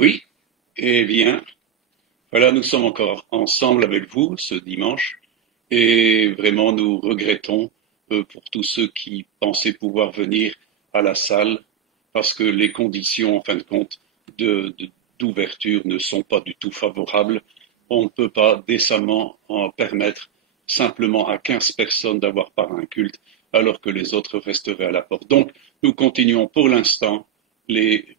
Oui, eh bien, voilà, nous sommes encore ensemble avec vous ce dimanche et vraiment nous regrettons pour tous ceux qui pensaient pouvoir venir à la salle parce que les conditions, en fin de compte, d'ouverture ne sont pas du tout favorables. On ne peut pas décemment en permettre simplement à 15 personnes d'avoir part à un culte alors que les autres resteraient à la porte. Donc, nous continuons pour l'instant les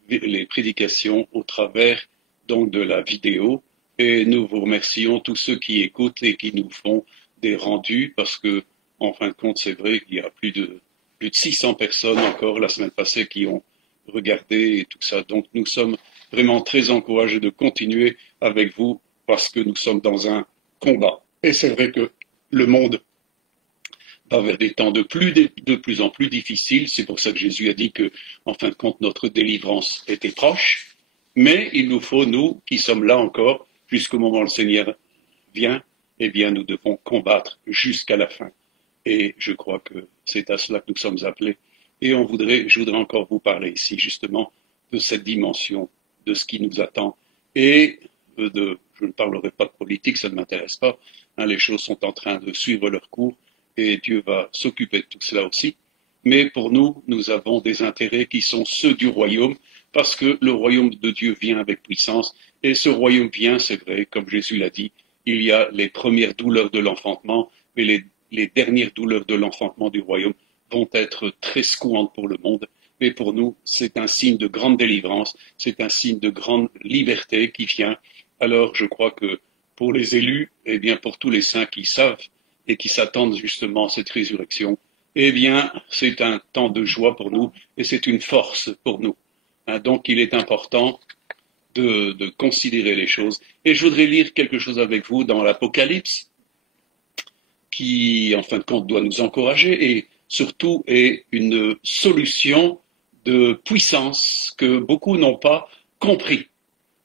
prédications au travers donc de la vidéo et nous vous remercions tous ceux qui écoutent et qui nous font des rendus parce que en fin de compte c'est vrai qu'il y a plus de 600 personnes encore la semaine passée qui ont regardé et tout ça. Donc nous sommes vraiment très encouragés de continuer avec vous parce que nous sommes dans un combat. Et c'est vrai que le monde va vers des temps de plus en plus difficiles. C'est pour ça que Jésus a dit que, en fin de compte, notre délivrance était proche. Mais il nous faut, nous, qui sommes là encore, jusqu'au moment où le Seigneur vient, eh bien, nous devons combattre jusqu'à la fin. Et je crois que c'est à cela que nous sommes appelés. Et je voudrais encore vous parler ici, justement, de cette dimension, de ce qui nous attend. Et je ne parlerai pas de politique, ça ne m'intéresse pas. Les choses sont en train de suivre leur cours et Dieu va s'occuper de tout cela aussi. Mais pour nous, nous avons des intérêts qui sont ceux du royaume, parce que le royaume de Dieu vient avec puissance, et ce royaume vient, c'est vrai, comme Jésus l'a dit, il y a les premières douleurs de l'enfantement, mais les dernières douleurs de l'enfantement du royaume vont être très secouantes pour le monde. Mais pour nous, c'est un signe de grande délivrance, c'est un signe de grande liberté qui vient. Alors, je crois que pour les élus, et bien pour tous les saints qui savent et qui s'attendent justement à cette résurrection, eh bien, c'est un temps de joie pour nous et c'est une force pour nous. Donc, il est important de considérer les choses. Et je voudrais lire quelque chose avec vous dans l'Apocalypse, qui, en fin de compte, doit nous encourager et surtout est une solution de puissance que beaucoup n'ont pas compris.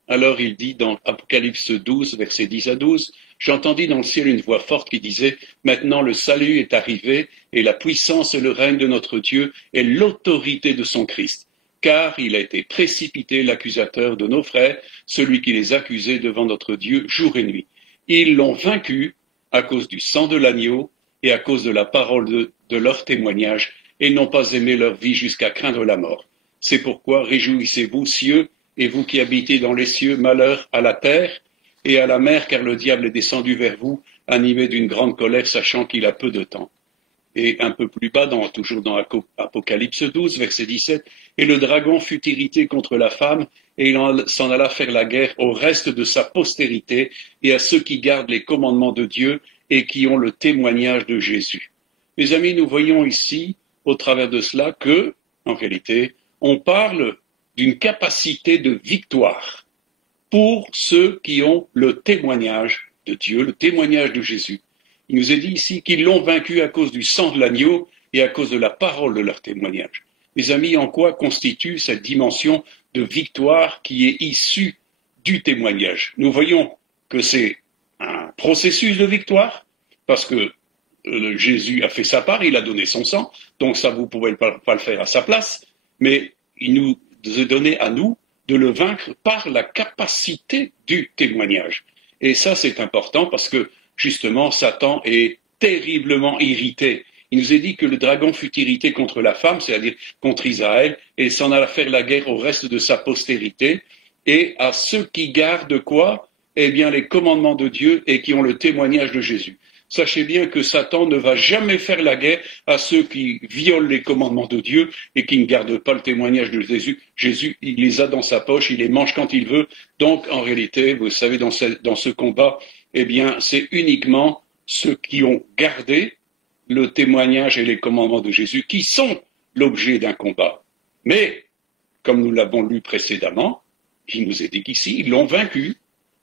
Alors il dit dans Apocalypse 12, versets 10 à 12, « J'entendis dans le ciel une voix forte qui disait, « Maintenant le salut est arrivé, et la puissance et le règne de notre Dieu et l'autorité de son Christ. Car il a été précipité l'accusateur de nos frères, celui qui les accusait devant notre Dieu jour et nuit. Ils l'ont vaincu à cause du sang de l'agneau et à cause de la parole de leur témoignage, et n'ont pas aimé leur vie jusqu'à craindre la mort. C'est pourquoi réjouissez-vous, cieux, et vous qui habitez dans les cieux, malheur à la terre et à la mer, car le diable est descendu vers vous, animé d'une grande colère, sachant qu'il a peu de temps. » Et un peu plus bas, toujours dans Apocalypse 12, verset 17, « Et le dragon fut irrité contre la femme, et il s'en alla faire la guerre au reste de sa postérité et à ceux qui gardent les commandements de Dieu et qui ont le témoignage de Jésus. » Mes amis, nous voyons ici, au travers de cela, que, en réalité, on parle d'une capacité de victoire pour ceux qui ont le témoignage de Dieu, le témoignage de Jésus. Il nous est dit ici qu'ils l'ont vaincu à cause du sang de l'agneau et à cause de la parole de leur témoignage. Mes amis, en quoi constitue cette dimension de victoire qui est issue du témoignage? Nous voyons que c'est un processus de victoire, parce que Jésus a fait sa part, il a donné son sang, donc ça vous ne pouvez pas le faire à sa place, mais il nous est donné à nous de le vaincre par la capacité du témoignage. Et ça, c'est important parce que, justement, Satan est terriblement irrité. Il nous est dit que le dragon fut irrité contre la femme, c'est-à-dire contre Israël, et s'en alla faire la guerre au reste de sa postérité, et à ceux qui gardent quoi? Eh bien, les commandements de Dieu et qui ont le témoignage de Jésus. Sachez bien que Satan ne va jamais faire la guerre à ceux qui violent les commandements de Dieu et qui ne gardent pas le témoignage de Jésus. Jésus, il les a dans sa poche, il les mange quand il veut. Donc, en réalité, vous savez, dans ce combat, eh bien, c'est uniquement ceux qui ont gardé le témoignage et les commandements de Jésus qui sont l'objet d'un combat. Mais, comme nous l'avons lu précédemment, il nous est dit qu'ici, ils l'ont vaincu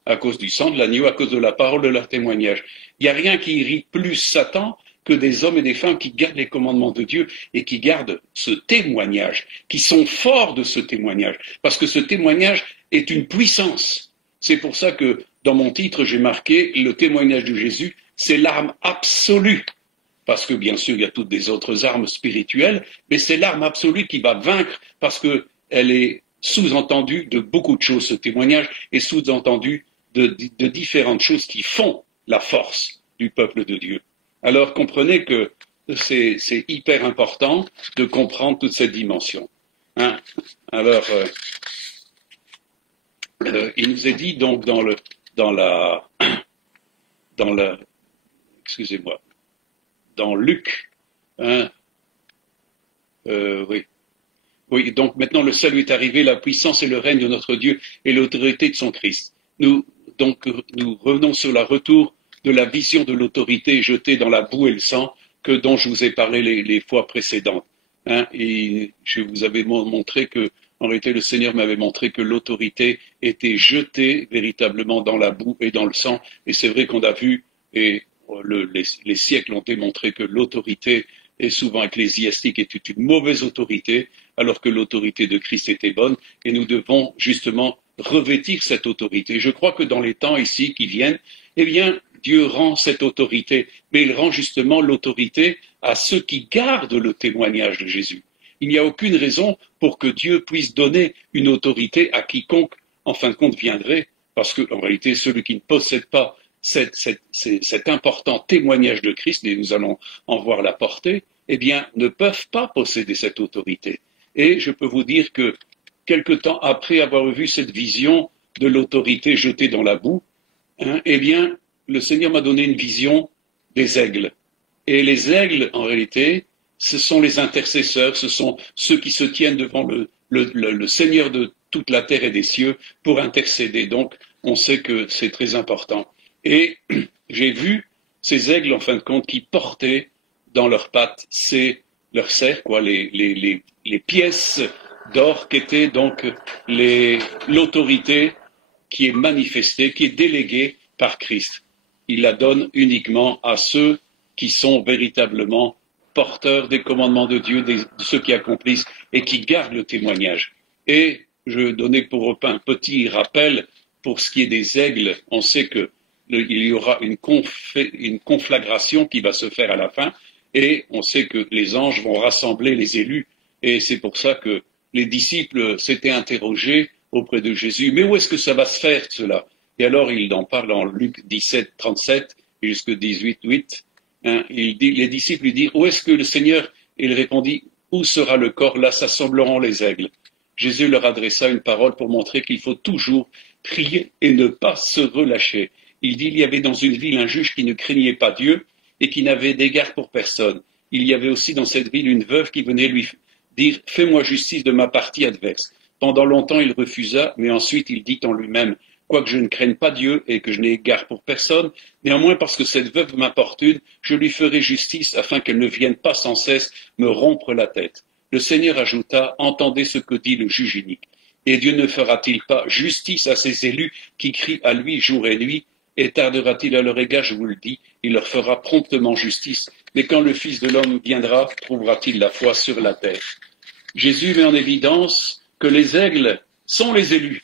à cause du sang de l'agneau, à cause de la parole de leur témoignage. Il n'y a rien qui irrite plus Satan que des hommes et des femmes qui gardent les commandements de Dieu et qui gardent ce témoignage, qui sont forts de ce témoignage, parce que ce témoignage est une puissance. C'est pour ça que dans mon titre, j'ai marqué le témoignage de Jésus, c'est l'arme absolue. Parce que bien sûr, il y a toutes des autres armes spirituelles, mais c'est l'arme absolue qui va vaincre parce qu'elle est sous-entendu de beaucoup de choses. Ce témoignage est sous-entendu de différentes choses qui font la force du peuple de Dieu. Alors comprenez que c'est hyper important de comprendre toute cette dimension. Hein? Alors, il nous est dit donc excusez-moi, dans Luc, hein, oui. Oui, donc maintenant le salut est arrivé, la puissance et le règne de notre Dieu et l'autorité de son Christ. Nous revenons sur le retour de la vision de l'autorité jetée dans la boue et le sang dont je vous ai parlé les fois précédentes. Hein, et je vous avais montré que, en réalité, le Seigneur m'avait montré que l'autorité était jetée véritablement dans la boue et dans le sang. Et c'est vrai qu'on a vu, et les siècles ont démontré que l'autorité est souvent ecclésiastique est une mauvaise autorité, alors que l'autorité de Christ était bonne, et nous devons justement revêtir cette autorité. Je crois que dans les temps ici qui viennent, eh bien, Dieu rend cette autorité, mais il rend justement l'autorité à ceux qui gardent le témoignage de Jésus. Il n'y a aucune raison pour que Dieu puisse donner une autorité à quiconque, en fin de compte, viendrait, parce qu'en réalité, celui qui ne possède pas cet important témoignage de Christ, et nous allons en voir la portée, eh bien, ne peuvent pas posséder cette autorité. Et je peux vous dire que, quelque temps après avoir vu cette vision de l'autorité jetée dans la boue, hein, eh bien, le Seigneur m'a donné une vision des aigles. Et les aigles, en réalité, ce sont les intercesseurs, ce sont ceux qui se tiennent devant le Seigneur de toute la terre et des cieux pour intercéder. Donc, on sait que c'est très important. Et j'ai vu ces aigles, en fin de compte, qui portaient dans leurs pattes leurs serres, quoi, les pièces d'or qu'était donc l'autorité qui est manifestée, qui est déléguée par Christ. Il la donne uniquement à ceux qui sont véritablement porteurs des commandements de Dieu, de ceux qui accomplissent et qui gardent le témoignage. Et je donnais pour un petit rappel pour ce qui est des aigles. On sait que il y aura une conflagration qui va se faire à la fin, et on sait que les anges vont rassembler les élus, et c'est pour ça que les disciples s'étaient interrogés auprès de Jésus, mais où est-ce que ça va se faire cela? Et alors il en parle en Luc 17, 37 et jusque 18, 8. Hein, les disciples lui disent, où est-ce que le Seigneur? Et il répondit, où sera le corps? Là s'assembleront les aigles. Jésus leur adressa une parole pour montrer qu'il faut toujours prier et ne pas se relâcher. Il dit, il y avait dans une ville un juge qui ne craignait pas Dieu et qui n'avait d'égard pour personne. Il y avait aussi dans cette ville une veuve qui venait lui dire, fais-moi justice de ma partie adverse. Pendant longtemps il refusa, mais ensuite il dit en lui-même, quoique je ne craigne pas Dieu et que je n'ai égard pour personne, néanmoins parce que cette veuve m'importune, je lui ferai justice afin qu'elle ne vienne pas sans cesse me rompre la tête. Le Seigneur ajouta, entendez ce que dit le juge unique. Et Dieu ne fera-t-il pas justice à ses élus qui crient à lui jour et nuit? Et tardera-t-il à leur égard, je vous le dis, il leur fera promptement justice. Mais quand le Fils de l'homme viendra, trouvera-t-il la foi sur la terre? Jésus met en évidence que les aigles sont les élus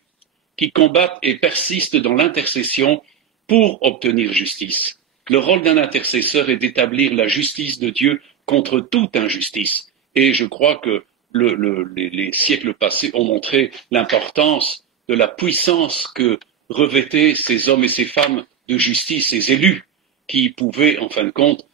qui combattent et persistent dans l'intercession pour obtenir justice. Le rôle d'un intercesseur est d'établir la justice de Dieu contre toute injustice. Et je crois que les siècles passés ont montré l'importance de la puissance que revêtaient ces hommes et ces femmes de justice, ces élus, qui pouvaient, en fin de compte,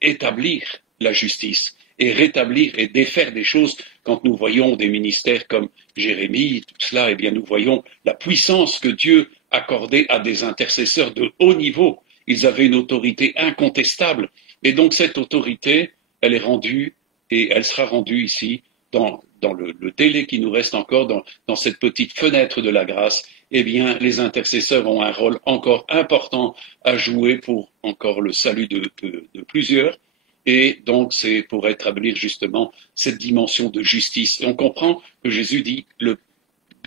établir la justice et rétablir et défaire des choses. Quand nous voyons des ministères comme Jérémie, tout cela, eh bien, nous voyons la puissance que Dieu accordait à des intercesseurs de haut niveau. Ils avaient une autorité incontestable. Et donc, cette autorité, elle est rendue et elle sera rendue ici dans le délai qui nous reste encore dans cette petite fenêtre de la grâce. Eh bien, les intercesseurs ont un rôle encore important à jouer pour encore le salut de plusieurs. Et donc, c'est pour établir justement cette dimension de justice. Et on comprend que Jésus dit,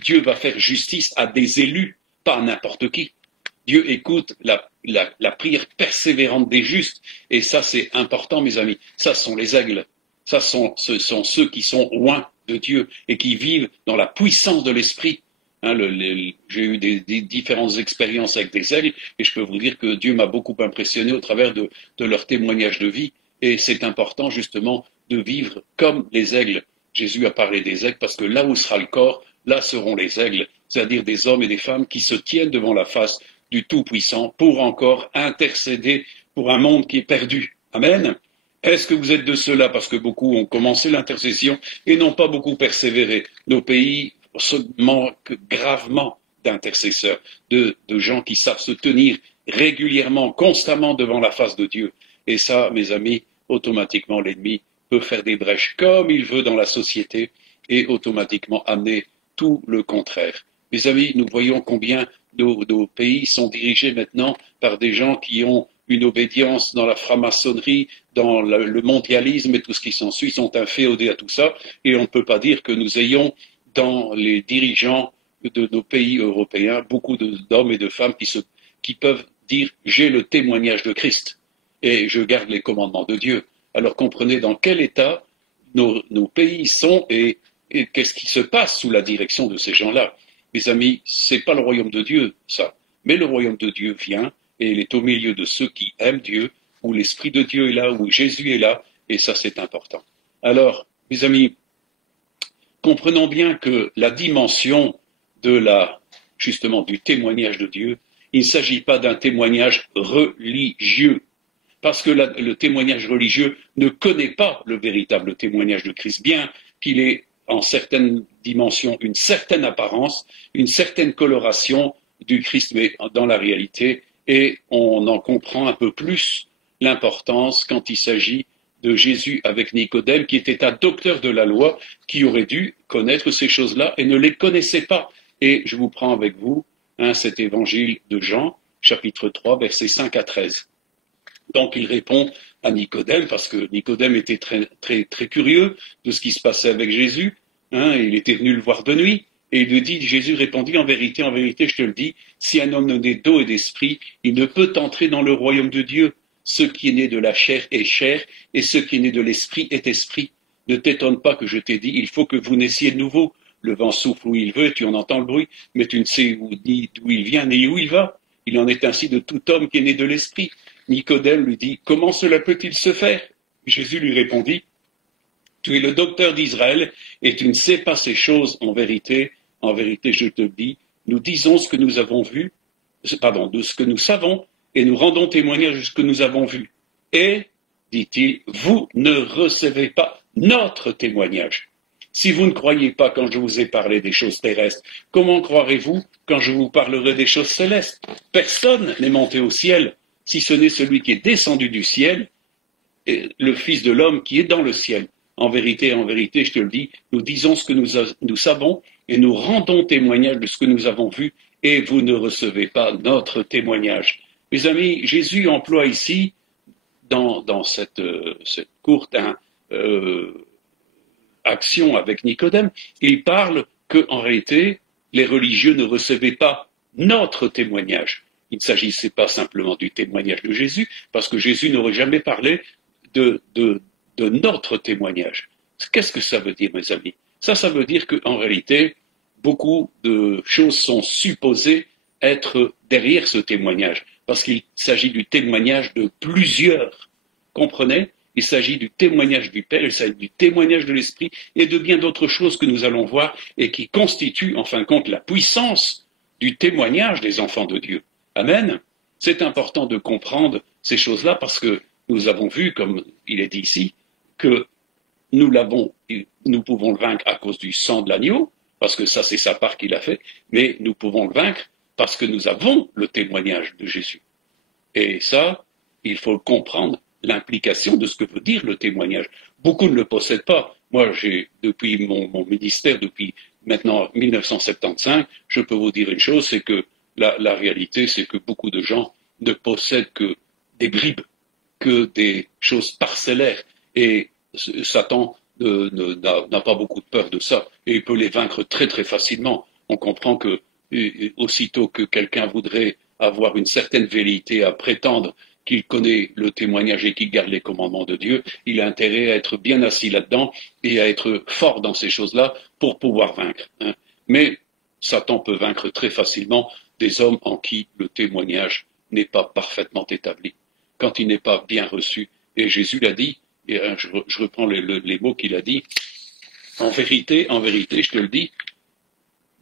Dieu va faire justice à des élus, pas à n'importe qui. Dieu écoute la prière persévérante des justes. Et ça, c'est important, mes amis. Ça sont les aigles. Ce sont ceux qui sont loin de Dieu et qui vivent dans la puissance de l'esprit. Hein, j'ai eu des différentes expériences avec des aigles et je peux vous dire que Dieu m'a beaucoup impressionné au travers de leur témoignage de vie. Et c'est important justement de vivre comme les aigles. Jésus a parlé des aigles parce que là où sera le corps, là seront les aigles, c'est-à-dire des hommes et des femmes qui se tiennent devant la face du Tout-Puissant pour encore intercéder pour un monde qui est perdu. Amen. Est-ce que vous êtes de ceux-là? Parce que beaucoup ont commencé l'intercession et n'ont pas beaucoup persévéré. Nos pays se manquent gravement d'intercesseurs, de gens qui savent se tenir régulièrement, constamment devant la face de Dieu. Et ça, mes amis, automatiquement, l'ennemi peut faire des brèches comme il veut dans la société et automatiquement amener tout le contraire. Mes amis, nous voyons combien nos pays sont dirigés maintenant par des gens qui ont une obédience dans la franc-maçonnerie, dans le mondialisme et tout ce qui s'ensuit, ils sont inféodés à tout ça, et on ne peut pas dire que nous ayons dans les dirigeants de nos pays européens beaucoup d'hommes et de femmes qui peuvent dire j'ai le témoignage de Christ et je garde les commandements de Dieu. Alors comprenez dans quel état nos pays sont et qu'est-ce qui se passe sous la direction de ces gens-là. Mes amis, c'est pas le royaume de Dieu, ça. Mais le royaume de Dieu vient et il est au milieu de ceux qui aiment Dieu, où l'Esprit de Dieu est là, où Jésus est là, et ça c'est important. Alors, mes amis, comprenons bien que la dimension justement du témoignage de Dieu, il ne s'agit pas d'un témoignage religieux, parce que le témoignage religieux ne connaît pas le véritable témoignage de Christ, bien qu'il ait en certaines dimensions une certaine apparence, une certaine coloration du Christ, mais dans la réalité, et on en comprend un peu plus l'importance quand il s'agit de Jésus avec Nicodème, qui était un docteur de la loi, qui aurait dû connaître ces choses-là et ne les connaissait pas. Et je vous prends avec vous cet évangile de Jean, chapitre 3, versets 5 à 13. Donc il répond à Nicodème, parce que Nicodème était très, très, très curieux de ce qui se passait avec Jésus. Il était venu le voir de nuit. Et il lui dit, Jésus répondit, en vérité, je te le dis, si un homme ne naît d'eau et d'esprit, il ne peut entrer dans le royaume de Dieu. Ce qui est né de la chair est chair, et ce qui est né de l'esprit est esprit. Ne t'étonne pas que je t'ai dit, il faut que vous naissiez de nouveau. Le vent souffle où il veut, tu en entends le bruit, mais tu ne sais ni d'où il vient, ni où il va. Il en est ainsi de tout homme qui est né de l'esprit. Nicodème lui dit, comment cela peut-il se faire? Jésus lui répondit, tu es le docteur d'Israël, et tu ne sais pas ces choses en vérité, je te le dis, nous disons ce que nous avons vu, de ce que nous savons, et nous rendons témoignage de ce que nous avons vu. Et, dit-il, vous ne recevez pas notre témoignage. Si vous ne croyez pas quand je vous ai parlé des choses terrestres, comment croirez-vous quand je vous parlerai des choses célestes? Personne n'est monté au ciel, si ce n'est celui qui est descendu du ciel, le Fils de l'homme qui est dans le ciel. En vérité, je te le dis, nous disons ce que nous savons et nous rendons témoignage de ce que nous avons vu et vous ne recevez pas notre témoignage. Mes amis, Jésus emploie ici, dans cette courte action avec Nicodème, il parle qu'en réalité, les religieux ne recevaient pas notre témoignage. Il ne s'agissait pas simplement du témoignage de Jésus, parce que Jésus n'aurait jamais parlé de notre témoignage. Qu'est-ce que ça veut dire, mes amis? Ça veut dire qu'en réalité, beaucoup de choses sont supposées être derrière ce témoignage, parce qu'il s'agit du témoignage de plusieurs. Comprenez? Il s'agit du témoignage du Père, il s'agit du témoignage de l'Esprit et de bien d'autres choses que nous allons voir et qui constituent, en fin de compte, la puissance du témoignage des enfants de Dieu. Amen. C'est important de comprendre ces choses-là parce que nous avons vu, comme il est dit ici, que nous pouvons le vaincre à cause du sang de l'agneau, parce que ça c'est sa part qu'il a fait, mais nous pouvons le vaincre parce que nous avons le témoignage de Jésus. Et ça, il faut comprendre l'implication de ce que veut dire le témoignage. Beaucoup ne le possèdent pas. Moi, depuis mon ministère, depuis maintenant 1975, je peux vous dire une chose, c'est que la réalité, c'est que beaucoup de gens ne possèdent que des bribes, que des choses parcellaires. Et Satan n'a pas beaucoup de peur de ça. Et il peut les vaincre très très facilement. On comprend que aussitôt que quelqu'un voudrait avoir une certaine velléité à prétendre qu'il connaît le témoignage et qu'il garde les commandements de Dieu, il a intérêt à être bien assis là-dedans et à être fort dans ces choses-là pour pouvoir vaincre. Mais Satan peut vaincre très facilement des hommes en qui le témoignage n'est pas parfaitement établi, quand il n'est pas bien reçu. Et Jésus l'a dit, et je reprends les mots qu'il a dit, en vérité, je te le dis,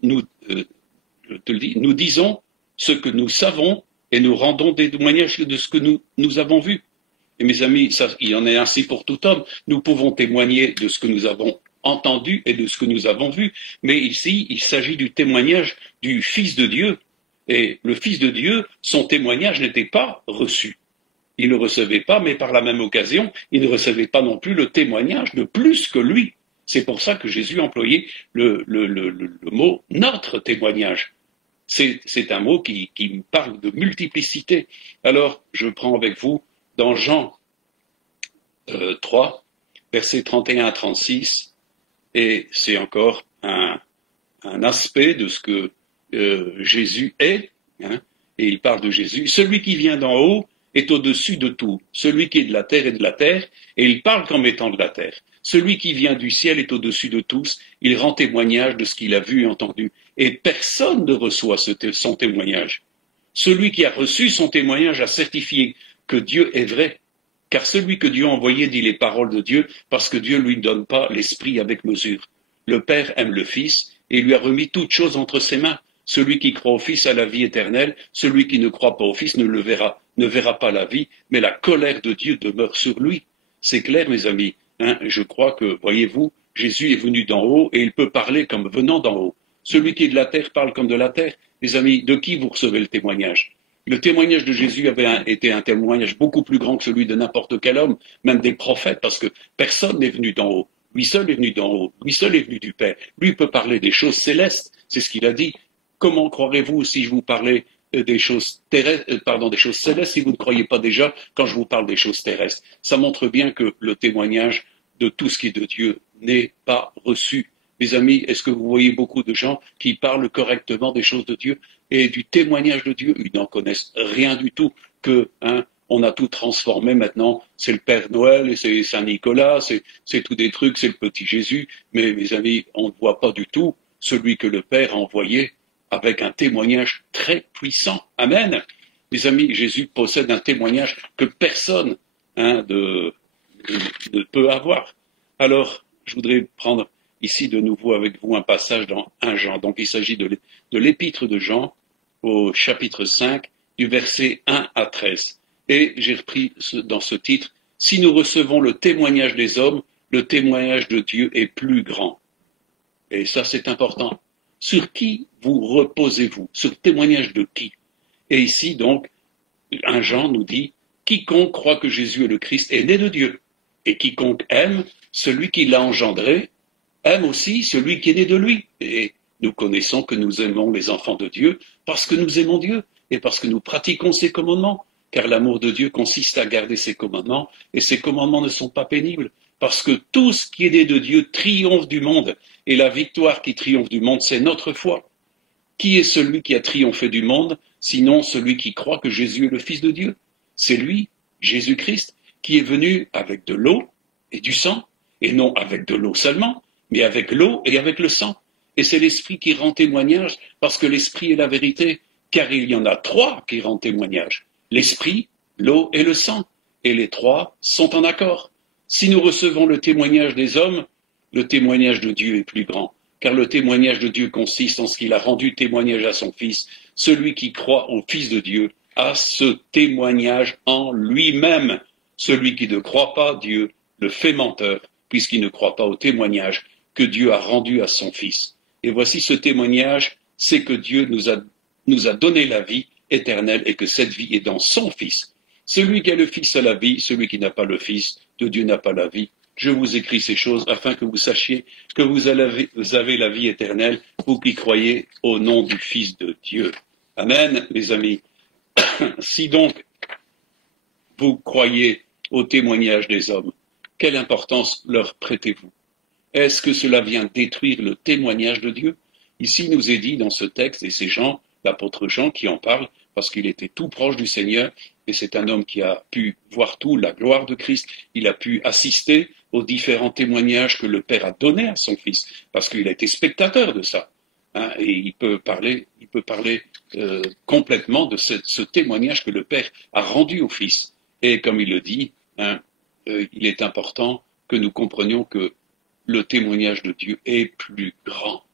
nous, je te le dis, nous disons ce que nous savons et nous rendons des témoignages de ce que nous avons vu. Et mes amis, ça, il en est ainsi pour tout homme. Nous pouvons témoigner de ce que nous avons entendu et de ce que nous avons vu. Mais ici, il s'agit du témoignage du Fils de Dieu. Et le Fils de Dieu, son témoignage n'était pas reçu. Il ne le recevait pas, mais par la même occasion, il ne recevait pas non plus le témoignage de plus que lui. C'est pour ça que Jésus employait le mot notre témoignage. C'est un mot qui parle de multiplicité. Alors, je prends avec vous dans Jean 3, versets 31 à 36, et c'est encore un aspect de ce que Jésus est, hein, et il parle de Jésus. Celui qui vient d'en haut est au-dessus de tout. Celui qui est de la terre est de la terre, et il parle comme étant de la terre. Celui qui vient du ciel est au-dessus de tous, il rend témoignage de ce qu'il a vu et entendu, et personne ne reçoit son témoignage. Celui qui a reçu son témoignage a certifié que Dieu est vrai, car celui que Dieu a envoyé dit les paroles de Dieu, parce que Dieu ne lui donne pas l'esprit avec mesure. Le Père aime le Fils, et lui a remis toutes choses entre ses mains. Celui qui croit au Fils a la vie éternelle, celui qui ne croit pas au Fils ne verra pas la vie, mais la colère de Dieu demeure sur lui. C'est clair, mes amis, hein, je crois que, voyez-vous, Jésus est venu d'en haut, et il peut parler comme venant d'en haut. Celui qui est de la terre parle comme de la terre. Les amis, de qui vous recevez le témoignage? Le témoignage de Jésus avait été un témoignage beaucoup plus grand que celui de n'importe quel homme, même des prophètes, parce que personne n'est venu d'en haut. Lui seul est venu d'en haut, lui seul est venu du Père. Lui peut parler des choses célestes, c'est ce qu'il a dit. Comment croirez-vous si je vous parlais des choses des choses célestes si vous ne croyez pas déjà quand je vous parle des choses terrestres? Ça montre bien que le témoignage de tout ce qui est de Dieu n'est pas reçu. Mes amis, est-ce que vous voyez beaucoup de gens qui parlent correctement des choses de Dieu et du témoignage de Dieu? Ils n'en connaissent rien du tout, on a tout transformé maintenant, c'est le Père Noël et c'est Saint-Nicolas, c'est tout des trucs, c'est le petit Jésus, mais mes amis, on ne voit pas du tout celui que le Père a envoyé avec un témoignage très puissant. Amen. Mes amis, Jésus possède un témoignage que personne ne peut avoir. Alors, je voudrais prendre ici de nouveau avec vous un passage dans 1 Jean. Donc il s'agit de l'épître de Jean au chapitre 5 du verset 1 à 13. Et j'ai repris dans ce titre, si nous recevons le témoignage des hommes, le témoignage de Dieu est plus grand. Et ça c'est important. Sur qui vous reposez-vous? Sur le témoignage de qui? Et ici donc, 1 Jean nous dit, quiconque croit que Jésus est le Christ est né de Dieu. Et quiconque aime celui qui l'a engendré, aime aussi celui qui est né de lui. Et nous connaissons que nous aimons les enfants de Dieu parce que nous aimons Dieu et parce que nous pratiquons ses commandements. Car l'amour de Dieu consiste à garder ses commandements et ses commandements ne sont pas pénibles. Parce que tout ce qui est né de Dieu triomphe du monde et la victoire qui triomphe du monde, c'est notre foi. Qui est celui qui a triomphé du monde, sinon celui qui croit que Jésus est le Fils de Dieu? C'est lui, Jésus-Christ, qui est venu avec de l'eau et du sang, et non avec de l'eau seulement, mais avec l'eau et avec le sang. Et c'est l'Esprit qui rend témoignage, parce que l'Esprit est la vérité, car il y en a trois qui rendent témoignage. L'Esprit, l'eau et le sang, et les trois sont en accord. Si nous recevons le témoignage des hommes, le témoignage de Dieu est plus grand, car le témoignage de Dieu consiste en ce qu'il a rendu témoignage à son Fils. Celui qui croit au Fils de Dieu a ce témoignage en lui-même. Celui qui ne croit pas Dieu le fait menteur, puisqu'il ne croit pas au témoignage que Dieu a rendu à son Fils. Et voici ce témoignage, c'est que Dieu nous a donné la vie éternelle et que cette vie est dans son Fils. Celui qui a le Fils a la vie, celui qui n'a pas le Fils de Dieu n'a pas la vie. Je vous écris ces choses afin que vous sachiez que vous avez la vie éternelle, vous qui croyez au nom du Fils de Dieu. Amen, mes amis. Si donc vous croyez au témoignage des hommes, quelle importance leur prêtez-vous? Est-ce que cela vient détruire le témoignage de Dieu? Ici, il nous est dit dans ce texte, et c'est Jean, l'apôtre Jean, qui en parle, parce qu'il était tout proche du Seigneur, et c'est un homme qui a pu voir tout, la gloire de Christ, il a pu assister aux différents témoignages que le Père a donnés à son Fils, parce qu'il a été spectateur de ça. Et il peut parler complètement de ce témoignage que le Père a rendu au Fils. Et comme il le dit, il est important que nous comprenions que le témoignage de Dieu est plus grand.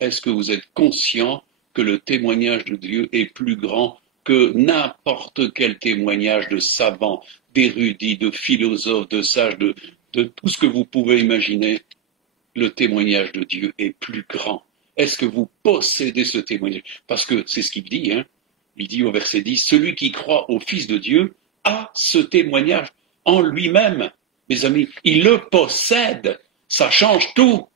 est-ce que vous êtes conscient que le témoignage de Dieu est plus grand que n'importe quel témoignage de savants, d'érudits, de philosophes, de sages, de tout ce que vous pouvez imaginer? Le témoignage de Dieu est plus grand. Est-ce que vous possédez ce témoignage? Parce que c'est ce qu'il dit, hein. Il dit au verset 10, celui qui croit au Fils de Dieu a ce témoignage en lui-même. Mes amis, il le possède. Ça change tout.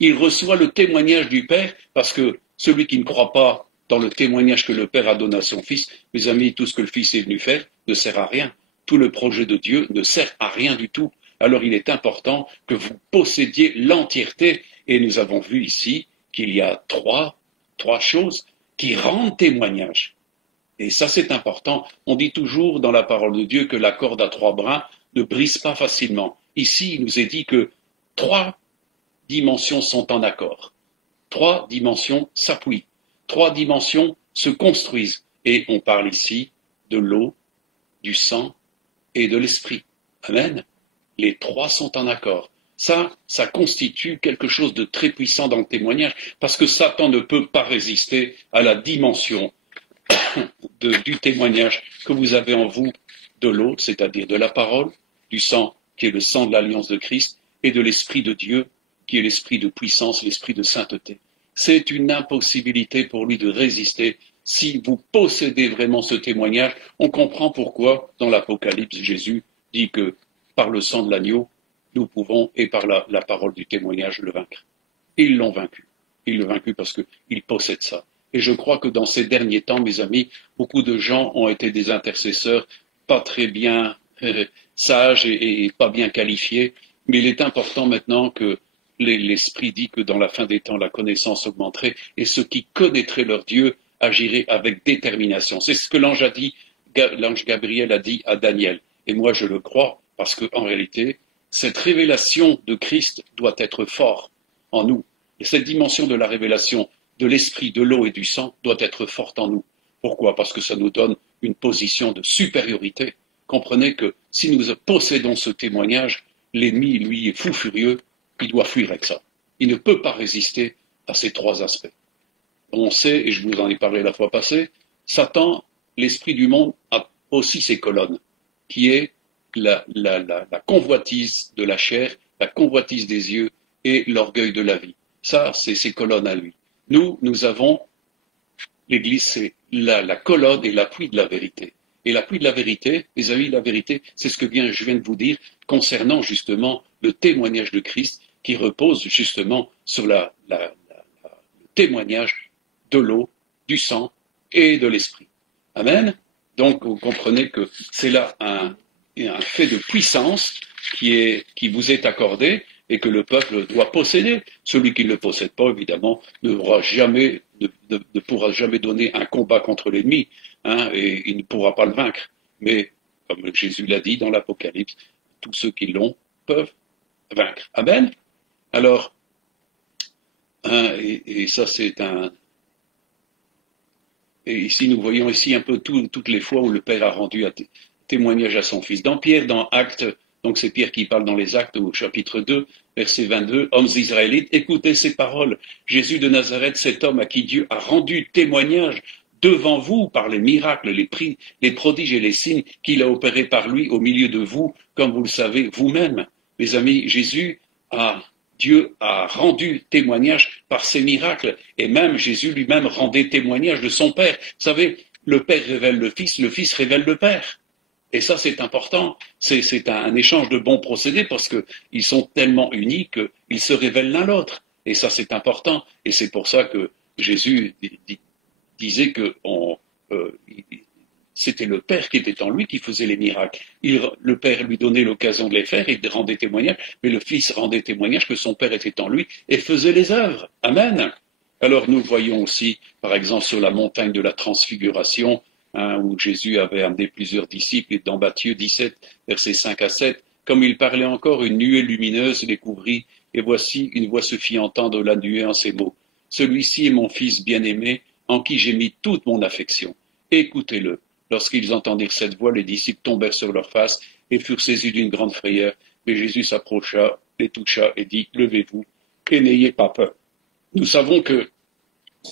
Il reçoit le témoignage du Père parce que celui qui ne croit pas dans le témoignage que le Père a donné à son Fils, mes amis, tout ce que le Fils est venu faire ne sert à rien. Tout le projet de Dieu ne sert à rien du tout. Alors il est important que vous possédiez l'entièreté. Et nous avons vu ici qu'il y a trois choses qui rendent témoignage. Et ça, c'est important. On dit toujours dans la parole de Dieu que la corde à 3 brins ne brise pas facilement. Ici, il nous est dit que 3 dimensions sont en accord. 3 dimensions s'appuient. 3 dimensions se construisent. Et on parle ici de l'eau, du sang et de l'esprit. Amen. Les 3 sont en accord. Ça constitue quelque chose de très puissant dans le témoignage, parce que Satan ne peut pas résister à la dimension du témoignage que vous avez en vous de l'eau, c'est-à-dire de la parole, du sang, qui est le sang de l'alliance de Christ, et de l'Esprit de Dieu, qui est l'Esprit de puissance, l'Esprit de sainteté. C'est une impossibilité pour lui de résister. Si vous possédez vraiment ce témoignage, on comprend pourquoi, dans l'Apocalypse, Jésus dit que par le sang de l'agneau, nous pouvons, et par la parole du témoignage, le vaincre. Ils l'ont vaincu. Ils l'ont vaincu parce qu'ils possèdent ça. Et je crois que dans ces derniers temps, mes amis, beaucoup de gens ont été des intercesseurs pas très bien sages et pas bien qualifiés. Mais il est important maintenant que l'Esprit dit que dans la fin des temps, la connaissance augmenterait et ceux qui connaîtraient leur Dieu agiraient avec détermination. C'est ce que l'ange Gabriel a dit à Daniel. Et moi, je le crois parce qu'en réalité, cette révélation de Christ doit être forte en nous. Et cette dimension de la révélation de l'esprit, de l'eau et du sang doit être forte en nous. Pourquoi? Parce que ça nous donne une position de supériorité. Comprenez que si nous possédons ce témoignage, l'ennemi, lui, est fou furieux, il doit fuir avec ça. Il ne peut pas résister à ces 3 aspects. On sait, et je vous en ai parlé la fois passée, Satan, l'esprit du monde, a aussi ses colonnes, qui est la convoitise de la chair, la convoitise des yeux et l'orgueil de la vie. Ça, c'est ses colonnes à lui. Nous avons, l'Église, c'est la colonne et l'appui de la vérité. Et l'appui de la vérité, les amis, la vérité, c'est ce que je viens de vous dire concernant justement le témoignage de Christ qui repose justement sur le témoignage de l'eau, du sang et de l'esprit. Amen. Donc, vous comprenez que c'est là un fait de puissance qui vous est accordé et que le peuple doit posséder. Celui qui ne le possède pas, évidemment, ne pourra jamais donner un combat contre l'ennemi, hein, et il ne pourra pas le vaincre. Mais, comme Jésus l'a dit dans l'Apocalypse, tous ceux qui l'ont peuvent vaincre. Amen. Alors, hein, et ça c'est un... Et ici, nous voyons ici un peu toutes les fois où le Père a rendu témoignage à son Fils. Dans Pierre, dans Actes, donc c'est Pierre qui parle dans les Actes au chapitre 2, verset 22, « Hommes israélites, écoutez ces paroles. Jésus de Nazareth, cet homme à qui Dieu a rendu témoignage devant vous par les miracles, les prodiges et les signes qu'il a opérés par lui au milieu de vous, comme vous le savez vous-même. » Mes amis, Dieu a rendu témoignage par ses miracles, et même Jésus lui-même rendait témoignage de son Père. Vous savez, le Père révèle le Fils révèle le Père. Et ça, c'est important. C'est un échange de bons procédés parce qu'ils sont tellement unis qu'ils se révèlent l'un l'autre. Et ça, c'est important. Et c'est pour ça que Jésus disait que c'était le Père qui était en lui qui faisait les miracles. Le Père lui donnait l'occasion de les faire, il rendait témoignage, mais le Fils rendait témoignage que son Père était en lui et faisait les œuvres. Amen. Alors nous voyons aussi, par exemple, sur la montagne de la transfiguration, hein, où Jésus avait amené plusieurs disciples, et dans Matthieu 17, versets 5 à 7, comme il parlait encore, une nuée lumineuse les couvrit, et voici une voix se fit entendre de la nuée en ces mots. Celui-ci est mon Fils bien-aimé, en qui j'ai mis toute mon affection. Écoutez-le. Lorsqu'ils entendirent cette voix, les disciples tombèrent sur leurs faces et furent saisis d'une grande frayeur. Mais Jésus s'approcha, les toucha et dit, levez-vous et n'ayez pas peur. Nous savons que,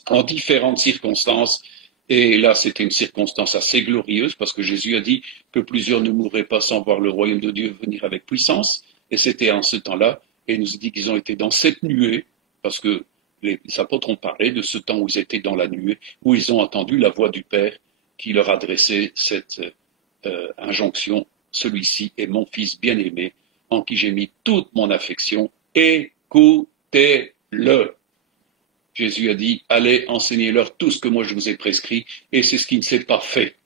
en différentes circonstances, et là c'était une circonstance assez glorieuse, parce que Jésus a dit que plusieurs ne mourraient pas sans voir le royaume de Dieu venir avec puissance, et c'était en ce temps-là, et il nous dit qu'ils ont été dans cette nuée, parce que les apôtres ont parlé de ce temps où ils étaient dans la nuée, où ils ont entendu la voix du Père qui leur adressait cette injonction, celui-ci est mon fils bien-aimé, en qui j'ai mis toute mon affection, écoutez-le. Jésus a dit, allez, enseignez-leur tout ce que moi je vous ai prescrit, et c'est ce qui ne s'est pas fait.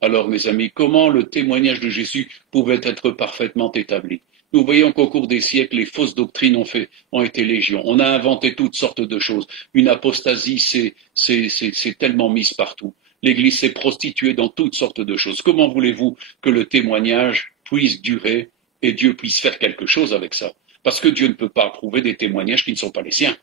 Alors, mes amis, comment le témoignage de Jésus pouvait être parfaitement établi? Nous voyons qu'au cours des siècles, les fausses doctrines ont été légion. On a inventé toutes sortes de choses. Une apostasie s'est tellement mise partout. L'Église s'est prostituée dans toutes sortes de choses. Comment voulez-vous que le témoignage puisse durer et Dieu puisse faire quelque chose avec ça? Parce que Dieu ne peut pas approuver des témoignages qui ne sont pas les siens.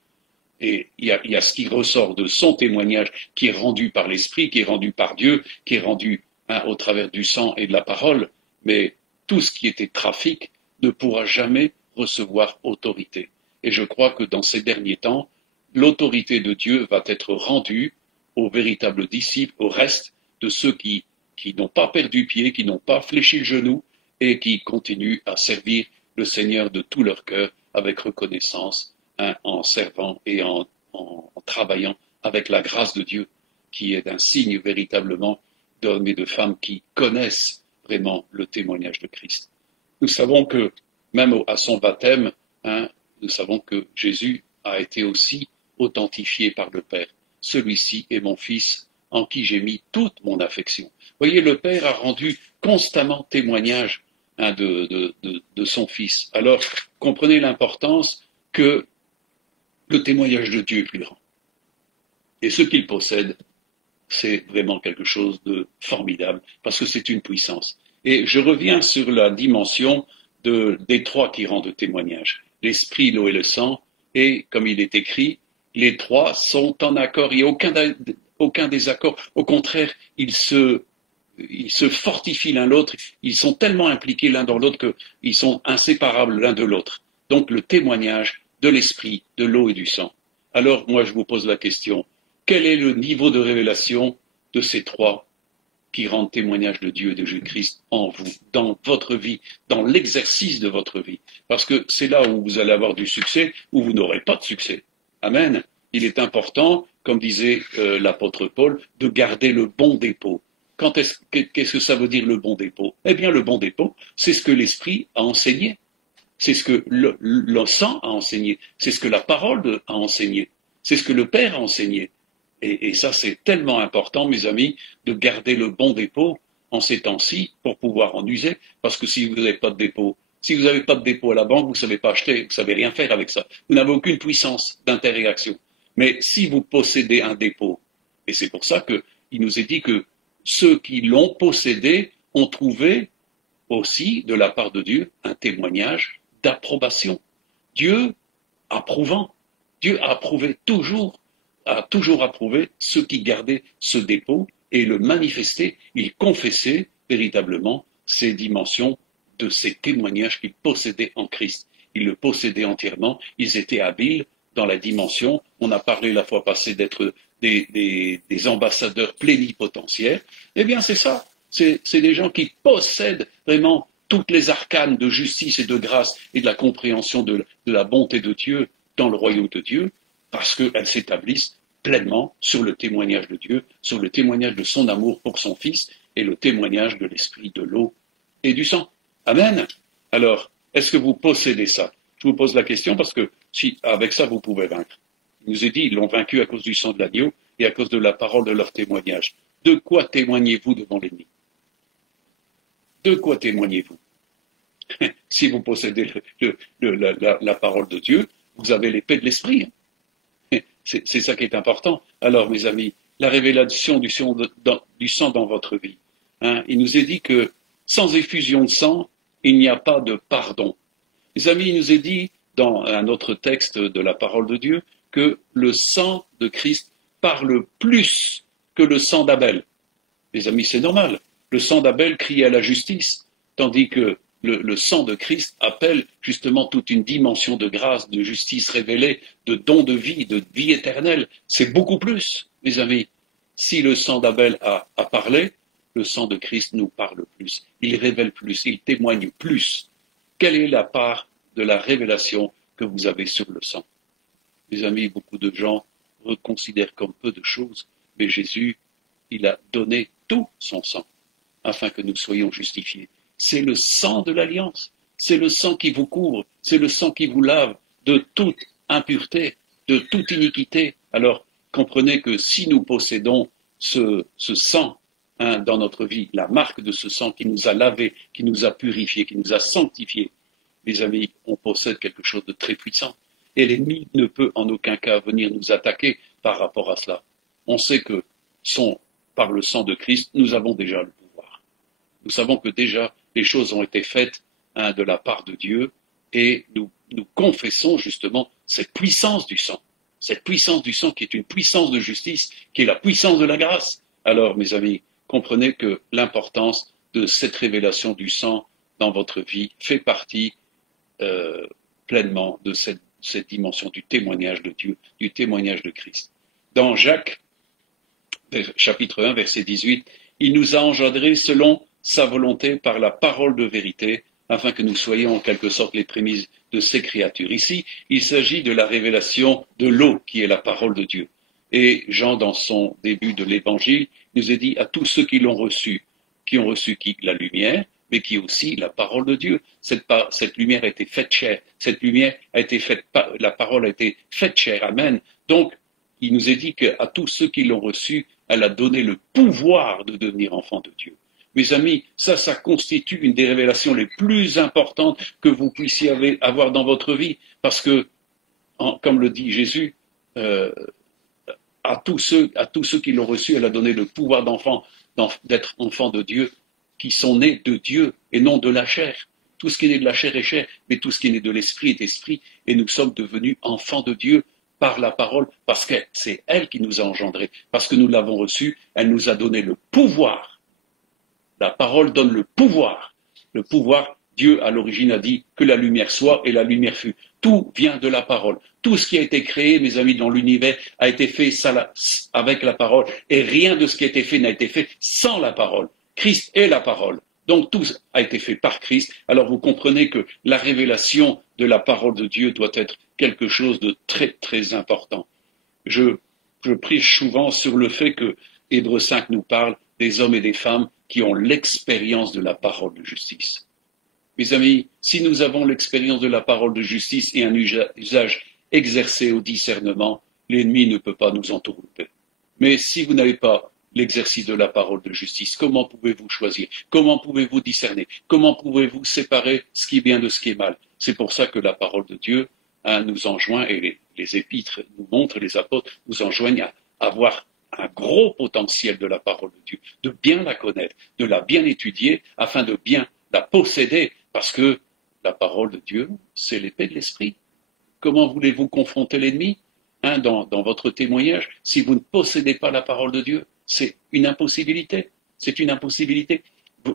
Et il y a ce qui ressort de son témoignage qui est rendu par l'Esprit, qui est rendu par Dieu, qui est rendu au travers du sang et de la parole. Mais tout ce qui était trafic ne pourra jamais recevoir autorité. Et je crois que dans ces derniers temps, l'autorité de Dieu va être rendue aux véritables disciples, au reste de ceux qui n'ont pas perdu pied, qui n'ont pas fléchi le genou et qui continuent à servir le Seigneur de tout leur cœur avec reconnaissance, en servant et en travaillant avec la grâce de Dieu, qui est un signe véritablement d'hommes et de femmes qui connaissent vraiment le témoignage de Christ. Nous savons que, même à son baptême, nous savons que Jésus a été aussi authentifié par le Père. Celui-ci est mon Fils, en qui j'ai mis toute mon affection. Vous voyez, le Père a rendu constamment témoignage de son Fils. Alors, comprenez l'importance que le témoignage de Dieu est plus grand. Et ce qu'il possède, c'est vraiment quelque chose de formidable, parce que c'est une puissance. Et je reviens sur la dimension des trois qui rendent témoignage, l'esprit, l'eau et le sang, et comme il est écrit, les trois sont en accord, il n'y a aucun désaccord, au contraire, ils se fortifient l'un l'autre, ils sont tellement impliqués l'un dans l'autre qu'ils sont inséparables l'un de l'autre. Donc le témoignage de l'esprit, de l'eau et du sang. Alors moi je vous pose la question, quel est le niveau de révélation de ces trois qui rendent témoignage de Dieu et de Jésus-Christ en vous, dans votre vie, dans l'exercice de votre vie? Parce que c'est là où vous allez avoir du succès, ou vous n'aurez pas de succès. Amen. Il est important, comme disait l'apôtre Paul, de garder le bon dépôt. Qu'est-ce que ça veut dire le bon dépôt? Eh bien, le bon dépôt, c'est ce que l'Esprit a enseigné. C'est ce que le sang a enseigné. C'est ce que la parole a enseigné. C'est ce que le Père a enseigné. Et ça, c'est tellement important, mes amis, de garder le bon dépôt en ces temps-ci pour pouvoir en user. Parce que si vous n'avez pas de dépôt, si vous n'avez pas de dépôt à la banque, vous ne savez pas acheter, vous ne savez rien faire avec ça. Vous n'avez aucune puissance d'interaction. Mais si vous possédez un dépôt, et c'est pour ça qu'il nous est dit que ceux qui l'ont possédé ont trouvé aussi, de la part de Dieu, un témoignage d'approbation. Dieu approuvant. Dieu a approuvé a toujours approuvé ceux qui gardaient ce dépôt et le manifestaient. Il confessait véritablement ces dimensions de ces témoignages qu'ils possédaient en Christ. Ils le possédaient entièrement. Ils étaient habiles dans la dimension. On a parlé la fois passée d'être des ambassadeurs plénipotentiaires. Eh bien, c'est ça. C'est des gens qui possèdent vraiment toutes les arcanes de justice et de grâce et de la compréhension de la bonté de Dieu dans le royaume de Dieu, parce qu'elles s'établissent pleinement sur le témoignage de Dieu, sur le témoignage de son amour pour son Fils et le témoignage de l'esprit, de l'eau et du sang. Amen. Alors, est-ce que vous possédez ça? Je vous pose la question parce que si avec ça vous pouvez vaincre. Il nous est dit, ils l'ont vaincu à cause du sang de l'agneau et à cause de la parole de leur témoignage. De quoi témoignez-vous devant l'ennemi? De quoi témoignez-vous? Si vous possédez la parole de Dieu, vous avez l'épée de l'esprit. C'est ça qui est important. Alors, mes amis, la révélation du sang dans votre vie. Il nous est dit que sans effusion de sang, il n'y a pas de pardon. Mes amis, il nous est dit dans un autre texte de la parole de Dieu que le sang de Christ parle plus que le sang d'Abel. Les amis, c'est normal. Le sang d'Abel crie à la justice, tandis que le sang de Christ appelle justement toute une dimension de grâce, de justice révélée, de don de vie éternelle. C'est beaucoup plus, mes amis. Si le sang d'Abel a parlé, le sang de Christ nous parle plus. Il révèle plus, il témoigne plus. Quelle est la part de la révélation que vous avez sur le sang? Mes amis, beaucoup de gens reconsidèrent comme peu de choses, mais Jésus, il a donné tout son sang afin que nous soyons justifiés. C'est le sang de l'alliance, c'est le sang qui vous couvre, c'est le sang qui vous lave de toute impureté, de toute iniquité. Alors, comprenez que si nous possédons ce sang dans notre vie, la marque de ce sang qui nous a lavés, qui nous a purifiés, qui nous a sanctifiés, mes amis, on possède quelque chose de très puissant. Et l'ennemi ne peut en aucun cas venir nous attaquer par rapport à cela. On sait que par le sang de Christ, nous avons déjà le pouvoir. Nous savons que déjà les choses ont été faites de la part de Dieu et nous confessons justement cette puissance du sang qui est une puissance de justice, qui est la puissance de la grâce. Alors, mes amis, comprenez que l'importance de cette révélation du sang dans votre vie fait partie pleinement de cette dimension du témoignage de Dieu, du témoignage de Christ. Dans Jacques, chapitre 1, verset 18, « Il nous a engendrés selon sa volonté par la parole de vérité, afin que nous soyons en quelque sorte les prémices de ces créatures. » Ici, il s'agit de la révélation de l'eau qui est la parole de Dieu. Et Jean, dans son début de l'évangile, nous a dit à tous ceux qui l'ont reçu, qui ont reçu la lumière, mais qui est aussi la parole de Dieu. Cette lumière a été faite chair, la parole a été faite chair, amen. Donc, il nous est dit qu'à tous ceux qui l'ont reçu, elle a donné le pouvoir de devenir enfants de Dieu. Mes amis, ça constitue une des révélations les plus importantes que vous puissiez avoir dans votre vie, parce que, comme le dit Jésus, à tous ceux qui l'ont reçu, elle a donné le pouvoir d'être enfants de Dieu, qui sont nés de Dieu et non de la chair. Tout ce qui est né de la chair est chair, mais tout ce qui est né de l'esprit est esprit, et nous sommes devenus enfants de Dieu par la parole, parce que c'est elle qui nous a engendrés, parce que nous l'avons reçue, elle nous a donné le pouvoir. La parole donne le pouvoir. Le pouvoir, Dieu à l'origine a dit que la lumière soit et la lumière fut. Tout vient de la parole. Tout ce qui a été créé, mes amis, dans l'univers a été fait avec la parole, et rien de ce qui a été fait n'a été fait sans la parole. Christ est la parole. Donc tout a été fait par Christ. Alors vous comprenez que la révélation de la parole de Dieu doit être quelque chose de très très important. Je prêche souvent sur le fait que Hébreux 5 nous parle des hommes et des femmes qui ont l'expérience de la parole de justice. Mes amis, si nous avons l'expérience de la parole de justice et un usage exercé au discernement, l'ennemi ne peut pas nous entourlouper. Mais si vous n'avez pas l'exercice de la parole de justice, comment pouvez-vous choisir? Comment pouvez-vous discerner? Comment pouvez-vous séparer ce qui est bien de ce qui est mal? C'est pour ça que la parole de Dieu nous enjoint, et les épîtres nous montrent, les apôtres nous enjoignent à avoir un gros potentiel de la parole de Dieu, de bien la connaître, de la bien étudier, afin de bien la posséder, parce que la parole de Dieu, c'est l'épée de l'esprit. Comment voulez-vous confronter l'ennemi dans votre témoignage si vous ne possédez pas la parole de Dieu? C'est une impossibilité. C'est une impossibilité.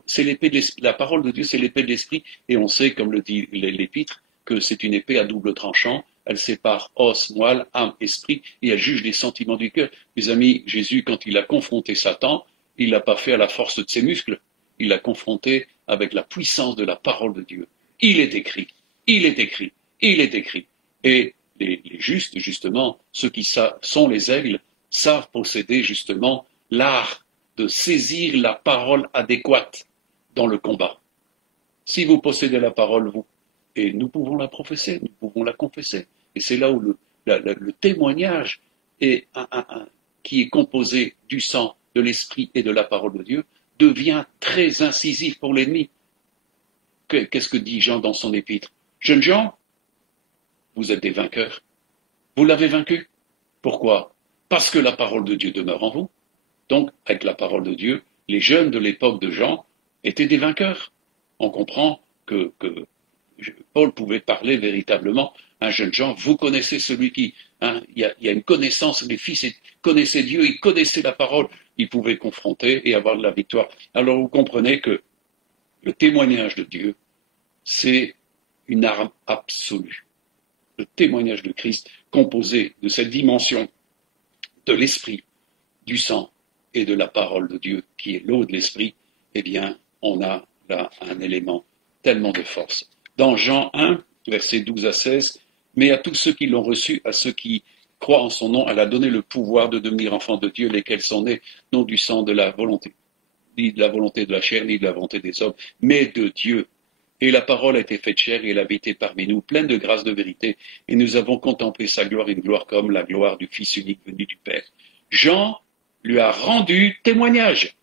C'est l'épée de l'esprit. La parole de Dieu, c'est l'épée de l'esprit, et on sait, comme le dit l'épître, que c'est une épée à double tranchant. Elle sépare os, moelle, âme, esprit, et elle juge les sentiments du cœur. Mes amis, Jésus, quand il a confronté Satan, il ne l'a pas fait à la force de ses muscles. Il l'a confronté avec la puissance de la parole de Dieu. Il est écrit, il est écrit, il est écrit. Et les justes, justement, ceux qui sont les aigles, savent posséder justement l'art de saisir la parole adéquate dans le combat. Si vous possédez la parole, vous, et nous pouvons la professer, nous pouvons la confesser. Et c'est là où le témoignage qui est composé du sang, de l'esprit et de la parole de Dieu devient très incisif pour l'ennemi. Qu'est-ce que dit Jean dans son épître? Jeunes gens, vous êtes des vainqueurs. Vous l'avez vaincu. Pourquoi? Parce que la parole de Dieu demeure en vous. Donc, avec la parole de Dieu, les jeunes de l'époque de Jean étaient des vainqueurs. On comprend que Paul pouvait parler véritablement à un jeune Jean. Vous connaissez celui qui, il y a une connaissance, les fils connaissaient Dieu, ils connaissaient la parole, ils pouvaient confronter et avoir de la victoire. Alors vous comprenez que le témoignage de Dieu c'est une arme absolue. Le témoignage de Christ, composé de cette dimension de l'esprit, du sang et de la parole de Dieu, qui est l'eau de l'esprit, eh bien, on a là un élément tellement de force. Dans Jean 1, versets 12 à 16, mais à tous ceux qui l'ont reçu, à ceux qui croient en son nom, elle a donné le pouvoir de devenir enfants de Dieu, lesquels sont nés, non du sang de la volonté, ni de la volonté de la chair, ni de la volonté des hommes, mais de Dieu. Et la parole a été faite chair et elle habité parmi nous, pleine de grâce de vérité, et nous avons contemplé sa gloire, une gloire comme la gloire du Fils unique venu du Père. Jean lui a rendu témoignage.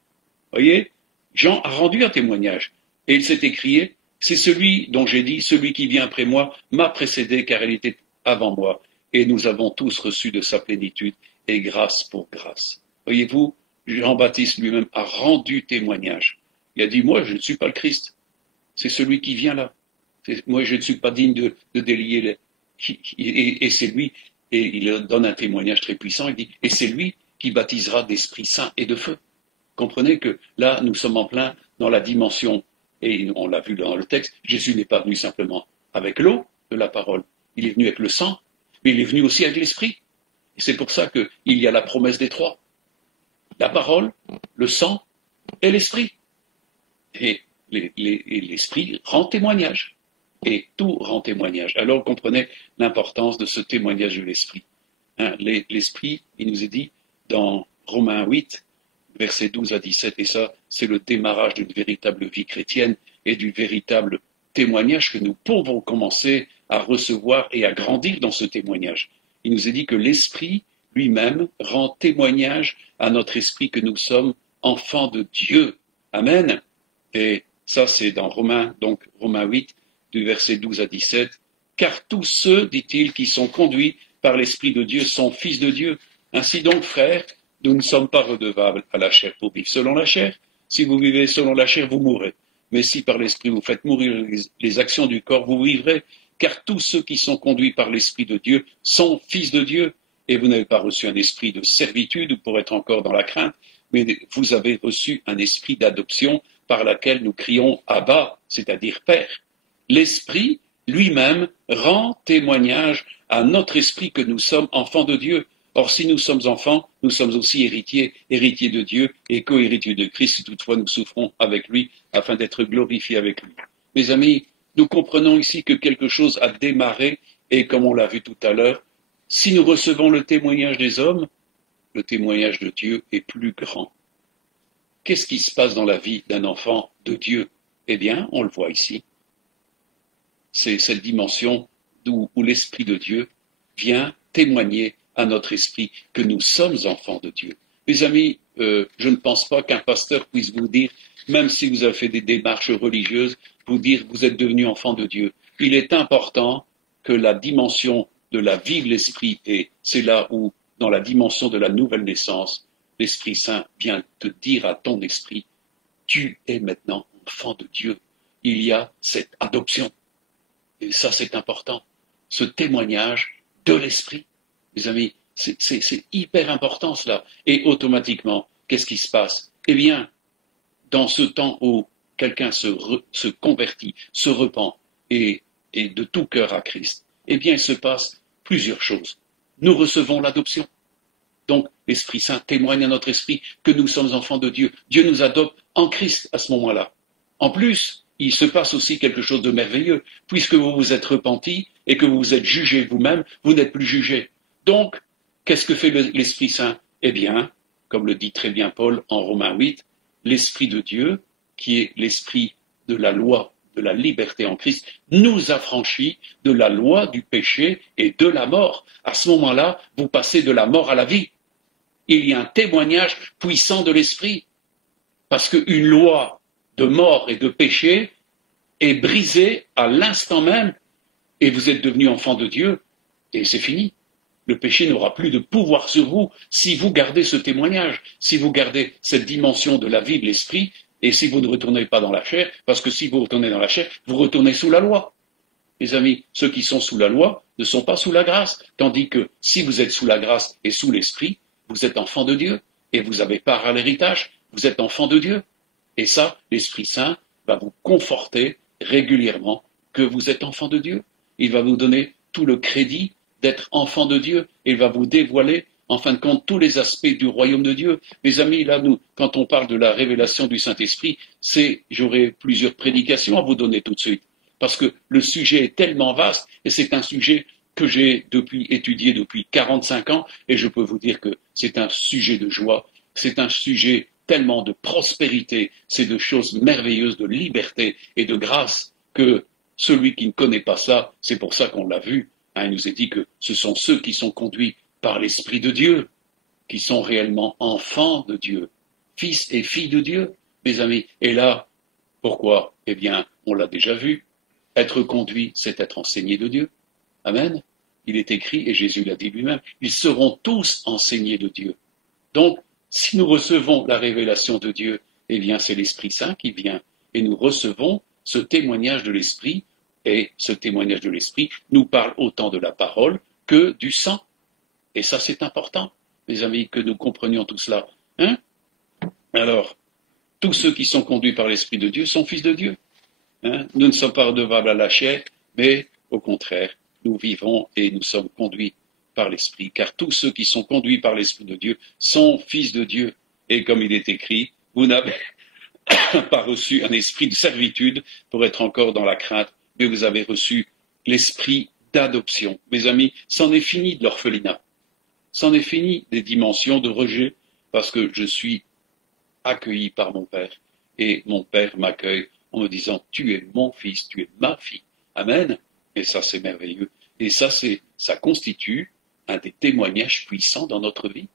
Voyez, Jean a rendu un témoignage. Et il s'est écrié, c'est celui dont j'ai dit, celui qui vient après moi m'a précédé car il était avant moi. Et nous avons tous reçu de sa plénitude et grâce pour grâce. Voyez-vous, Jean-Baptiste lui-même a rendu témoignage. Il a dit, moi je ne suis pas le Christ. C'est celui qui vient là. Moi, je ne suis pas digne de délier. Et c'est lui, et il donne un témoignage très puissant, il dit, et c'est lui qui baptisera d'Esprit Saint et de feu. Comprenez que là, nous sommes en plein dans la dimension, et on l'a vu dans le texte, Jésus n'est pas venu simplement avec l'eau de la parole, il est venu avec le sang, mais il est venu aussi avec l'Esprit. Et c'est pour ça qu'il y a la promesse des trois. La parole, le sang et l'Esprit. Et l'Esprit rend témoignage. Et tout rend témoignage. Alors comprenez l'importance de ce témoignage de l'Esprit. Hein, l'Esprit, il nous est dit dans Romains 8, versets 12 à 17, et ça, c'est le démarrage d'une véritable vie chrétienne et du véritable témoignage que nous pouvons commencer à recevoir et à grandir dans ce témoignage. Il nous est dit que l'Esprit lui-même rend témoignage à notre esprit que nous sommes enfants de Dieu. Amen. Et ça, c'est dans Romains 8, du verset 12 à 17. Car tous ceux, dit-il, qui sont conduits par l'Esprit de Dieu sont fils de Dieu. Ainsi donc, frères, nous ne sommes pas redevables à la chair pour vivre selon la chair. Si vous vivez selon la chair, vous mourrez. Mais si par l'Esprit vous faites mourir les actions du corps, vous vivrez. Car tous ceux qui sont conduits par l'Esprit de Dieu sont fils de Dieu. Et vous n'avez pas reçu un esprit de servitude pour être encore dans la crainte, mais vous avez reçu un esprit d'adoption par laquelle nous crions Abba, c'est-à-dire Père. L'Esprit lui-même rend témoignage à notre esprit que nous sommes enfants de Dieu. Or, si nous sommes enfants, nous sommes aussi héritiers, héritiers de Dieu et co-héritiers de Christ, si toutefois nous souffrons avec lui, afin d'être glorifiés avec lui. Mes amis, nous comprenons ici que quelque chose a démarré, et comme on l'a vu tout à l'heure, si nous recevons le témoignage des hommes, le témoignage de Dieu est plus grand. Qu'est-ce qui se passe dans la vie d'un enfant de Dieu? Eh bien, on le voit ici. C'est cette dimension où l'Esprit de Dieu vient témoigner à notre esprit que nous sommes enfants de Dieu. Mes amis, je ne pense pas qu'un pasteur puisse vous dire, même si vous avez fait des démarches religieuses, vous dire que vous êtes devenu enfant de Dieu. Il est important que la dimension de la vie de l'Esprit, et c'est là où, dans la dimension de la nouvelle naissance, l'Esprit Saint vient te dire à ton esprit, tu es maintenant enfant de Dieu. Il y a cette adoption. Et ça, c'est important. Ce témoignage de l'Esprit. Mes amis, c'est hyper important cela. Et automatiquement, qu'est-ce qui se passe? Eh bien, dans ce temps où quelqu'un se convertit, se repent et de tout cœur à Christ, eh bien, il se passe plusieurs choses. Nous recevons l'adoption. Donc, l'Esprit Saint témoigne à notre esprit que nous sommes enfants de Dieu. Dieu nous adopte en Christ à ce moment-là. En plus, il se passe aussi quelque chose de merveilleux. Puisque vous vous êtes repentis et que vous vous êtes jugés vous-même, vous n'êtes plus jugés. Donc, qu'est-ce que fait l'Esprit Saint? Eh bien, comme le dit très bien Paul en Romains 8, l'Esprit de Dieu, qui est l'Esprit de la loi, de la liberté en Christ, nous affranchit de la loi du péché et de la mort. À ce moment-là, vous passez de la mort à la vie. Il y a un témoignage puissant de l'Esprit. Parce qu'une loi de mort et de péché est brisée à l'instant même et vous êtes devenu enfant de Dieu et c'est fini. Le péché n'aura plus de pouvoir sur vous si vous gardez ce témoignage, si vous gardez cette dimension de la vie de l'Esprit et si vous ne retournez pas dans la chair, parce que si vous retournez dans la chair, vous retournez sous la loi. Mes amis, ceux qui sont sous la loi ne sont pas sous la grâce, tandis que si vous êtes sous la grâce et sous l'Esprit, vous êtes enfant de Dieu et vous avez part à l'héritage, vous êtes enfant de Dieu. Et ça, l'Esprit Saint va vous conforter régulièrement que vous êtes enfant de Dieu. Il va vous donner tout le crédit d'être enfant de Dieu. Il va vous dévoiler, en fin de compte, tous les aspects du royaume de Dieu. Mes amis, là, quand on parle de la révélation du Saint-Esprit, j'aurai plusieurs prédications à vous donner tout de suite. Parce que le sujet est tellement vaste, et c'est un sujet que j'ai étudié depuis 45 ans, et je peux vous dire que c'est un sujet de joie, c'est un sujet tellement de prospérité, c'est de choses merveilleuses, de liberté et de grâce, que celui qui ne connaît pas ça, c'est pour ça qu'on l'a vu, il nous est dit que ce sont ceux qui sont conduits par l'Esprit de Dieu, qui sont réellement enfants de Dieu, fils et filles de Dieu, mes amis. Et là, pourquoi? Eh bien, on l'a déjà vu, être conduit, c'est être enseigné de Dieu. Amen. Il est écrit, et Jésus l'a dit lui-même, ils seront tous enseignés de Dieu. Donc, si nous recevons la révélation de Dieu, eh bien, c'est l'Esprit Saint qui vient, et nous recevons ce témoignage de l'Esprit, et ce témoignage de l'Esprit nous parle autant de la parole que du sang. Et ça, c'est important, mes amis, que nous comprenions tout cela. Hein? Alors, tous ceux qui sont conduits par l'Esprit de Dieu sont fils de Dieu. Hein? Nous ne sommes pas redevables à la chair, mais au contraire, nous vivons et nous sommes conduits par l'Esprit, car tous ceux qui sont conduits par l'Esprit de Dieu sont fils de Dieu. Et comme il est écrit, vous n'avez pas reçu un esprit de servitude pour être encore dans la crainte, mais vous avez reçu l'esprit d'adoption. Mes amis, c'en est fini de l'orphelinat. C'en est fini des dimensions de rejet, parce que je suis accueilli par mon Père, et mon Père m'accueille en me disant, tu es mon fils, tu es ma fille. Amen. Et ça, c'est merveilleux. Et ça constitue un des témoignages puissants dans notre vie.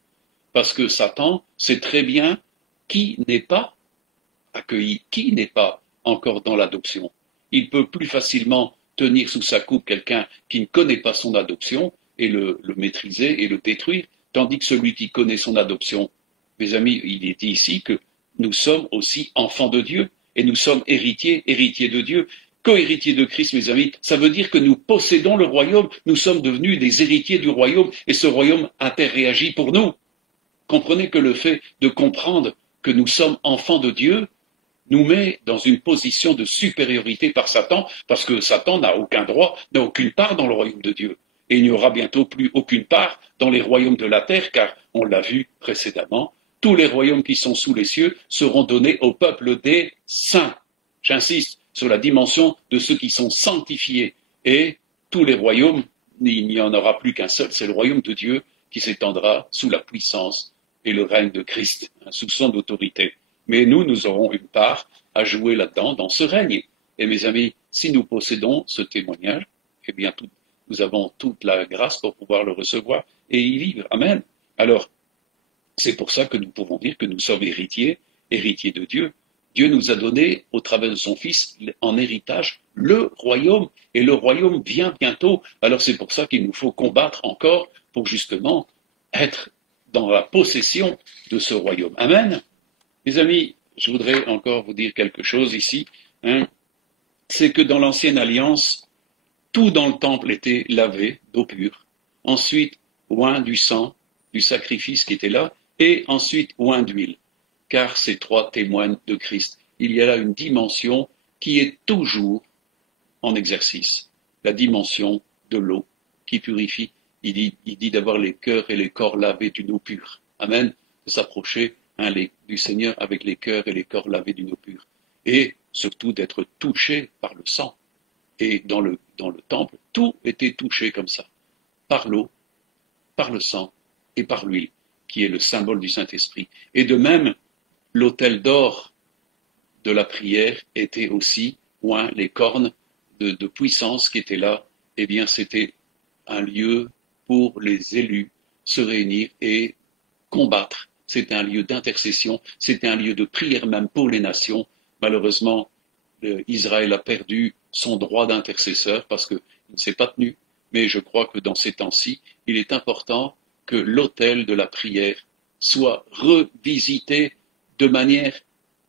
Parce que Satan sait très bien qui n'est pas accueilli, qui n'est pas encore dans l'adoption. Il peut plus facilement tenir sous sa coupe quelqu'un qui ne connaît pas son adoption et le maîtriser et le détruire, tandis que celui qui connaît son adoption, mes amis, il est dit ici que nous sommes aussi enfants de Dieu et nous sommes héritiers de Dieu. Co-héritiers de Christ, mes amis, ça veut dire que nous possédons le royaume, nous sommes devenus des héritiers du royaume et ce royaume interréagit pour nous. Comprenez que le fait de comprendre que nous sommes enfants de Dieu nous met dans une position de supériorité par Satan, parce que Satan n'a aucun droit, n'a aucune part dans le royaume de Dieu. Et il n'y aura bientôt plus aucune part dans les royaumes de la terre, car on l'a vu précédemment, tous les royaumes qui sont sous les cieux seront donnés au peuple des saints. J'insiste sur la dimension de ceux qui sont sanctifiés. Et tous les royaumes, il n'y en aura plus qu'un seul, c'est le royaume de Dieu qui s'étendra sous la puissance et le règne de Christ, sous son autorité. Mais nous aurons une part à jouer là-dedans, dans ce règne. Et mes amis, si nous possédons ce témoignage, eh bien, nous avons toute la grâce pour pouvoir le recevoir et y vivre. Amen. Alors, c'est pour ça que nous pouvons dire que nous sommes héritiers de Dieu. Dieu nous a donné, au travers de son Fils, en héritage, le royaume. Et le royaume vient bientôt. Alors c'est pour ça qu'il nous faut combattre encore pour justement être dans la possession de ce royaume. Amen. Mes amis, je voudrais encore vous dire quelque chose ici. C'est que dans l'ancienne alliance, tout dans le temple était lavé d'eau pure. Ensuite, oint du sang, du sacrifice qui était là, et ensuite oint d'huile. Car ces trois témoignent de Christ. Il y a là une dimension qui est toujours en exercice. La dimension de l'eau qui purifie. Il dit d'avoir les cœurs et les corps lavés d'une eau pure. Amen. De s'approcher du Seigneur avec les cœurs et les corps lavés d'une eau pure. Et surtout d'être touché par le sang. Et dans le temple, tout était touché comme ça. Par l'eau, par le sang et par l'huile, qui est le symbole du Saint-Esprit. Et de même, l'autel d'or de la prière était aussi oint, les cornes de puissance qui étaient là. Eh bien, c'était un lieu pour les élus se réunir et combattre. C'était un lieu d'intercession, c'était un lieu de prière même pour les nations. Malheureusement, Israël a perdu son droit d'intercesseur parce qu'il ne s'est pas tenu. Mais je crois que dans ces temps-ci, il est important que l'autel de la prière soit revisité de manière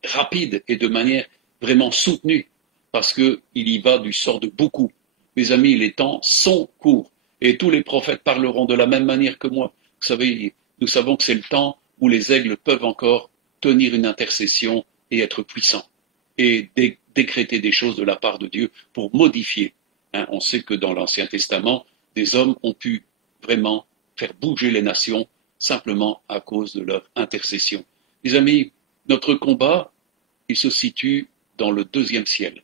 rapide et de manière vraiment soutenue, parce qu'il y va du sort de beaucoup. Mes amis, les temps sont courts, et tous les prophètes parleront de la même manière que moi. Vous savez, nous savons que c'est le temps où les aigles peuvent encore tenir une intercession et être puissants. Et décréter des choses de la part de Dieu, pour modifier. On sait que dans l'Ancien Testament, des hommes ont pu vraiment faire bouger les nations simplement à cause de leur intercession. Les amis, notre combat, il se situe dans le deuxième ciel.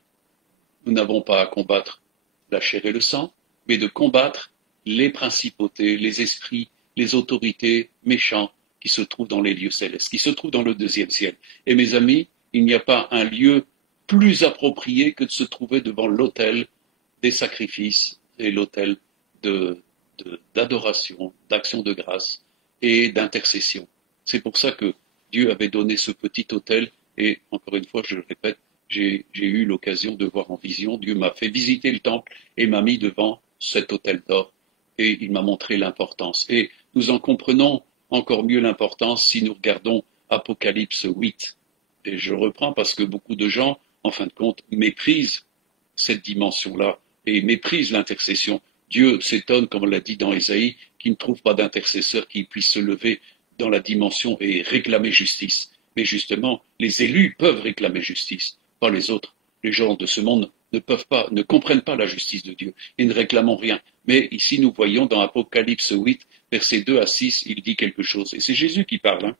Nous n'avons pas à combattre la chair et le sang, mais de combattre les principautés, les esprits, les autorités méchants qui se trouvent dans les lieux célestes, qui se trouvent dans le deuxième ciel. Et mes amis, il n'y a pas un lieu plus approprié que de se trouver devant l'autel des sacrifices et l'autel d'adoration, d'action de grâce et d'intercession. C'est pour ça que Dieu avait donné ce petit autel et, encore une fois, je le répète, j'ai eu l'occasion de voir en vision. Dieu m'a fait visiter le temple et m'a mis devant cet autel d'or et il m'a montré l'importance. Et nous en comprenons encore mieux l'importance si nous regardons Apocalypse 8. Et je reprends parce que beaucoup de gens, en fin de compte, méprisent cette dimension-là et méprisent l'intercession. Dieu s'étonne, comme on l'a dit dans Ésaïe, qu'il ne trouve pas d'intercesseur qui puisse se lever dans la dimension et réclamer justice. Mais justement, les élus peuvent réclamer justice, pas les autres. Les gens de ce monde ne comprennent pas la justice de Dieu et ne réclament rien. Mais ici, nous voyons dans Apocalypse 8, versets 2 à 6, il dit quelque chose. Et c'est Jésus qui parle.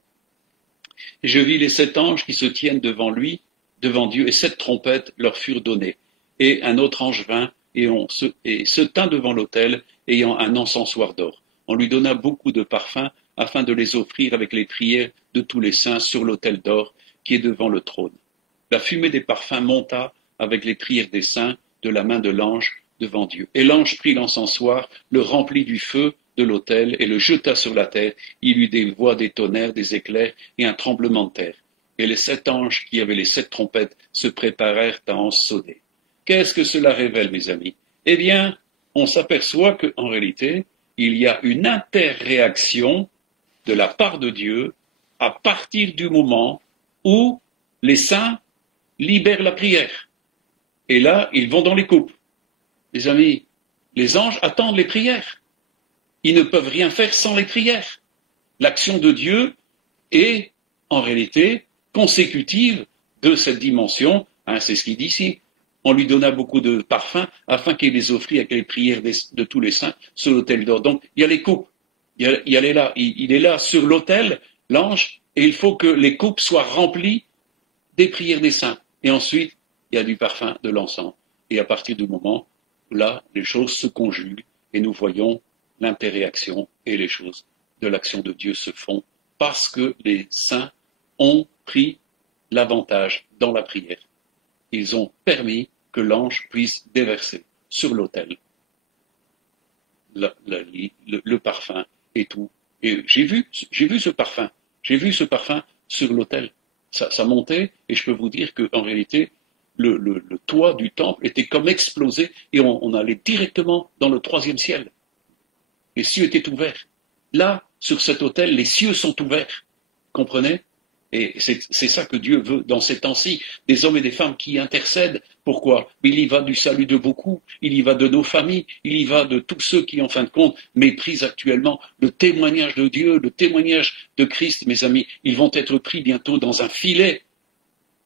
Et je vis les 7 anges qui se tiennent devant lui, devant Dieu, et 7 trompettes leur furent données. Et un autre ange vint et se tint devant l'autel, ayant un encensoir d'or. On lui donna beaucoup de parfums, afin de les offrir avec les prières de tous les saints sur l'autel d'or qui est devant le trône. La fumée des parfums monta avec les prières des saints de la main de l'ange devant Dieu. Et l'ange prit l'encensoir, le remplit du feu de l'autel et le jeta sur la terre. Il eut des voix, des tonnerres, des éclairs et un tremblement de terre. Et les 7 anges qui avaient les 7 trompettes se préparèrent à en sonner. Qu'est-ce que cela révèle, mes amis? Eh bien, on s'aperçoit qu'en réalité, il y a une interréaction de la part de Dieu à partir du moment où les saints libèrent la prière. Et là, ils vont dans les coupes. Les amis, les anges attendent les prières. Ils ne peuvent rien faire sans les prières. L'action de Dieu est, en réalité, consécutive de cette dimension. C'est ce qu'il dit ici. On lui donna beaucoup de parfums afin qu'il les offrit avec les prières de tous les saints sur l'autel d'or. Donc, il y a les coupes. Il est là sur l'autel, l'ange, et il faut que les coupes soient remplies des prières des saints. Et ensuite, il y a du parfum, de l'encens. Et à partir du moment où là, les choses se conjuguent et nous voyons l'interréaction et les choses de l'action de Dieu se font parce que les saints ont pris l'avantage dans la prière. Ils ont permis que l'ange puisse déverser sur l'autel le parfum et tout. Et j'ai vu ce parfum. J'ai vu ce parfum sur l'autel. Ça montait et je peux vous dire qu'en réalité, le toit du temple était comme explosé et on allait directement dans le 3e ciel. Les cieux étaient ouverts. Là, sur cet autel, les cieux sont ouverts. Comprenez? Et c'est ça que Dieu veut dans ces temps-ci, des hommes et des femmes qui intercèdent. Pourquoi? Il y va du salut de beaucoup, il y va de nos familles, il y va de tous ceux qui, en fin de compte, méprisent actuellement le témoignage de Dieu, le témoignage de Christ, mes amis. Ils vont être pris bientôt dans un filet.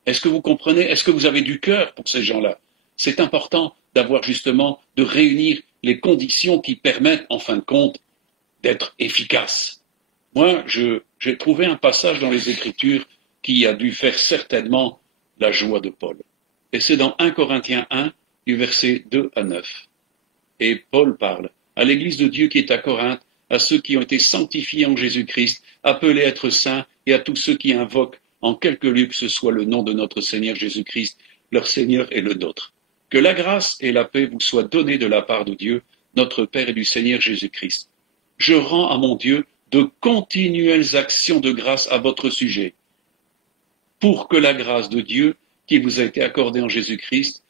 Est-ce que vous comprenez? Est-ce que vous avez du cœur pour ces gens-là? C'est important d'avoir justement, de réunir les conditions qui permettent, en fin de compte, d'être efficaces. Moi, j'ai trouvé un passage dans les Écritures qui a dû faire certainement la joie de Paul. Et c'est dans 1 Corinthiens 1, du verset 2 à 9. Et Paul parle à l'Église de Dieu qui est à Corinthe, à ceux qui ont été sanctifiés en Jésus-Christ, appelés à être saints, et à tous ceux qui invoquent en quelque lieu que ce soit le nom de notre Seigneur Jésus-Christ, leur Seigneur et le nôtre. Que la grâce et la paix vous soient données de la part de Dieu, notre Père et du Seigneur Jésus-Christ. Je rends à mon Dieu de continuelles actions de grâce à votre sujet, pour que la grâce de Dieu qui vous a été accordée en Jésus-Christ,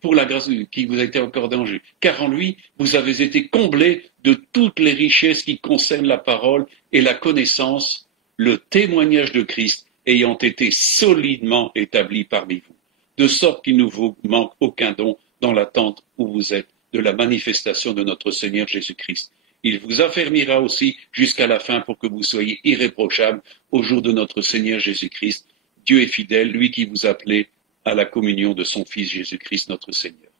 pour la grâce qui vous a été accordée en Jésus, car en lui, vous avez été comblés de toutes les richesses qui concernent la parole et la connaissance, le témoignage de Christ ayant été solidement établi parmi vous, de sorte qu'il ne vous manque aucun don dans l'attente où vous êtes de la manifestation de notre Seigneur Jésus-Christ. Il vous affermira aussi jusqu'à la fin pour que vous soyez irréprochables au jour de notre Seigneur Jésus-Christ. Dieu est fidèle, lui qui vous a appelé à la communion de son Fils Jésus-Christ notre Seigneur.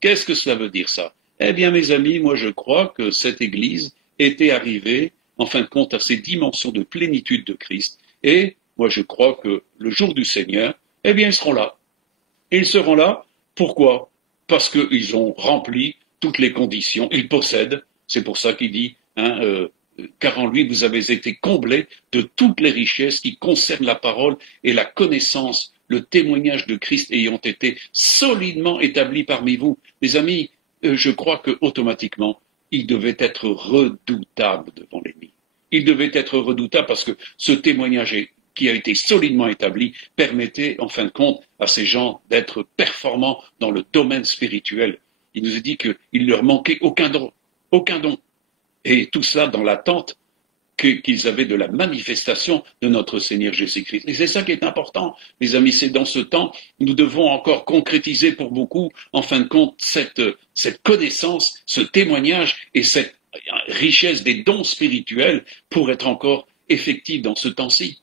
Qu'est-ce que cela veut dire ça? Eh bien, mes amis, moi je crois que cette Église était arrivée, en fin de compte, à ces dimensions de plénitude de Christ. Et moi je crois que le jour du Seigneur, eh bien, ils seront là. Et ils seront là, pourquoi? Parce qu'ils ont rempli toutes les conditions, ils possèdent, c'est pour ça qu'il dit, car en lui vous avez été comblés de toutes les richesses qui concernent la parole et la connaissance, le témoignage de Christ ayant été solidement établi parmi vous. Mes amis, je crois que automatiquement, il devait être redoutable devant l'ennemi. Il devait être redoutable parce que ce témoignage qui a été solidement établi permettait, en fin de compte, à ces gens d'être performants dans le domaine spirituel. Il nous a dit qu'il ne leur manquait aucun don, aucun don. Et tout cela dans l'attente qu'ils avaient de la manifestation de notre Seigneur Jésus-Christ. Et c'est ça qui est important, les amis, c'est dans ce temps, nous devons encore concrétiser pour beaucoup, en fin de compte, cette connaissance, ce témoignage et cette richesse des dons spirituels pour être encore effectifs dans ce temps-ci.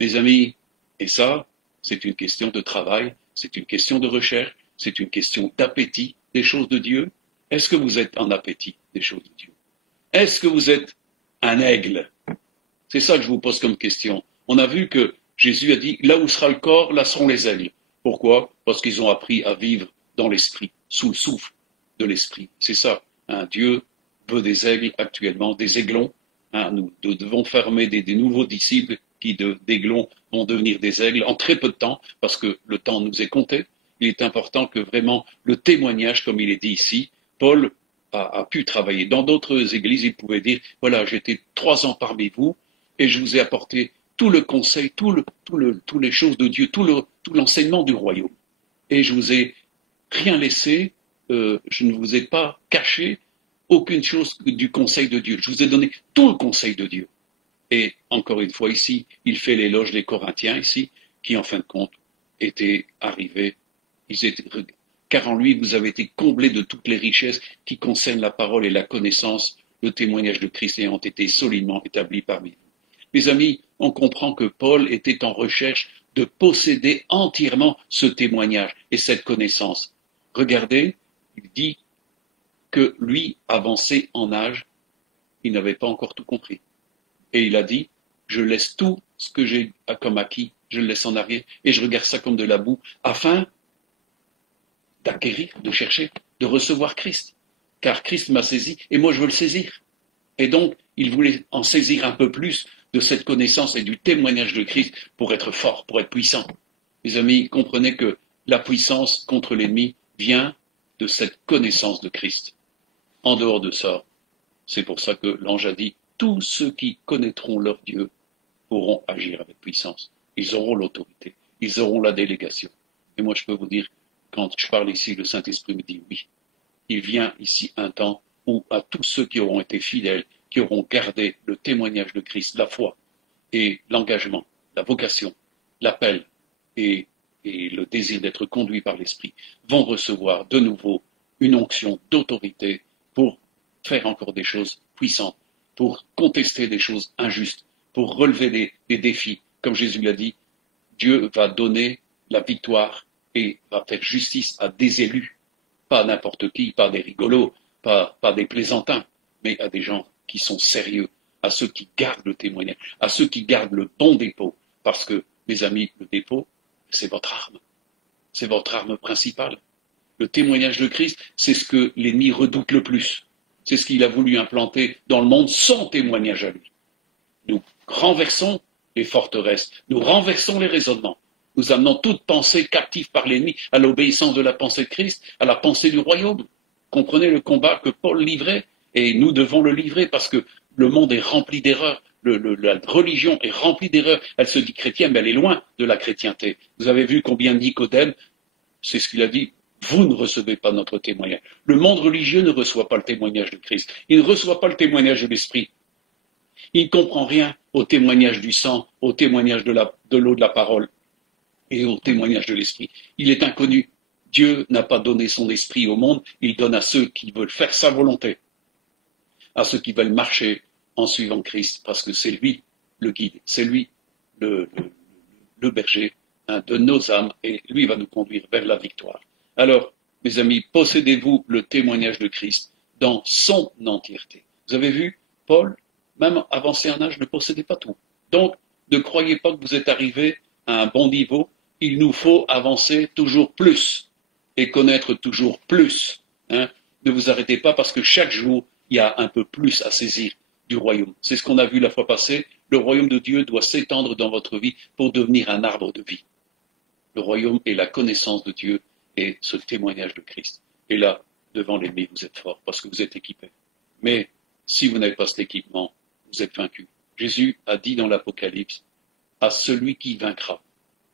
Mes amis, et ça, c'est une question de travail, c'est une question de recherche, c'est une question d'appétit des choses de Dieu. Est-ce que vous êtes en appétit des choses de Dieu? Est-ce que vous êtes un aigle? C'est ça que je vous pose comme question. On a vu que Jésus a dit, là où sera le corps, là seront les aigles. Pourquoi? Parce qu'ils ont appris à vivre dans l'esprit, sous le souffle de l'esprit. C'est ça. Dieu veut des aigles actuellement, des aiglons. Nous devons former des nouveaux disciples qui d'aiglons vont devenir des aigles en très peu de temps, parce que le temps nous est compté. Il est important que vraiment le témoignage, comme il est dit ici, Paul a pu travailler. Dans d'autres églises, il pouvait dire, voilà, j'étais 3 ans parmi vous, et je vous ai apporté tout le conseil, toutes les choses de Dieu, tout l'enseignement du royaume. Et je vous ai rien laissé, je ne vous ai pas caché aucune chose du conseil de Dieu. Je vous ai donné tout le conseil de Dieu. Et encore une fois ici, il fait l'éloge des Corinthiens ici, qui en fin de compte étaient arrivés, car en lui vous avez été comblés de toutes les richesses qui concernent la parole et la connaissance, le témoignage de Christ ayant été solidement établi parmi vous. Mes amis, on comprend que Paul était en recherche de posséder entièrement ce témoignage et cette connaissance. Regardez, il dit que lui, avancé en âge, il n'avait pas encore tout compris. Et il a dit, je laisse tout ce que j'ai comme acquis, je le laisse en arrière, et je regarde ça comme de la boue, afin d'acquérir, de chercher, de recevoir Christ. Car Christ m'a saisi, et moi je veux le saisir. Et donc, il voulait en saisir un peu plus de cette connaissance et du témoignage de Christ pour être fort, pour être puissant. Mes amis, comprenez que la puissance contre l'ennemi vient de cette connaissance de Christ. En dehors de ça, c'est pour ça que l'ange a dit, tous ceux qui connaîtront leur Dieu pourront agir avec puissance. Ils auront l'autorité, ils auront la délégation. Et moi, je peux vous dire, quand je parle ici, le Saint-Esprit me dit oui. Il vient ici un temps où à tous ceux qui auront été fidèles, qui auront gardé le témoignage de Christ, la foi et l'engagement, la vocation, l'appel et le désir d'être conduit par l'Esprit, vont recevoir de nouveau une onction d'autorité pour faire encore des choses puissantes, pour contester des choses injustes, pour relever des défis. Comme Jésus l'a dit, Dieu va donner la victoire et va faire justice à des élus, pas à n'importe qui, pas à des rigolos, pas des plaisantins, mais à des gens qui sont sérieux, à ceux qui gardent le témoignage, à ceux qui gardent le bon dépôt. Parce que, mes amis, le dépôt, c'est votre arme. C'est votre arme principale. Le témoignage de Christ, c'est ce que l'ennemi redoute le plus. C'est ce qu'il a voulu implanter dans le monde sans témoignage à lui. Nous renversons les forteresses, nous renversons les raisonnements. Nous amenons toute pensée captive par l'ennemi à l'obéissance de la pensée de Christ, à la pensée du royaume. Comprenez le combat que Paul livrait, et nous devons le livrer parce que le monde est rempli d'erreurs. La religion est remplie d'erreurs. Elle se dit chrétienne, mais elle est loin de la chrétienté. Vous avez vu combien Nicodème, c'est ce qu'il a dit, vous ne recevez pas notre témoignage. Le monde religieux ne reçoit pas le témoignage de Christ. Il ne reçoit pas le témoignage de l'Esprit. Il ne comprend rien au témoignage du sang, au témoignage de l'eau de la parole et au témoignage de l'Esprit. Il est inconnu. Dieu n'a pas donné son esprit au monde, il donne à ceux qui veulent faire sa volonté, à ceux qui veulent marcher en suivant Christ, parce que c'est lui le guide, c'est lui le berger, de nos âmes, et lui va nous conduire vers la victoire. Alors, mes amis, possédez-vous le témoignage de Christ dans son entièreté. Vous avez vu, Paul, même avancé en âge, ne possédait pas tout. Donc, ne croyez pas que vous êtes arrivé à un bon niveau. Il nous faut avancer toujours plus et connaître toujours plus. Hein. Ne vous arrêtez pas parce que chaque jour, il y a un peu plus à saisir du royaume. C'est ce qu'on a vu la fois passée. Le royaume de Dieu doit s'étendre dans votre vie pour devenir un arbre de vie. Le royaume est la connaissance de Dieu et ce témoignage de Christ. Et là, devant l'ennemi, vous êtes fort parce que vous êtes équipé. Mais si vous n'avez pas cet équipement, vous êtes vaincu. Jésus a dit dans l'Apocalypse, à celui qui vaincra,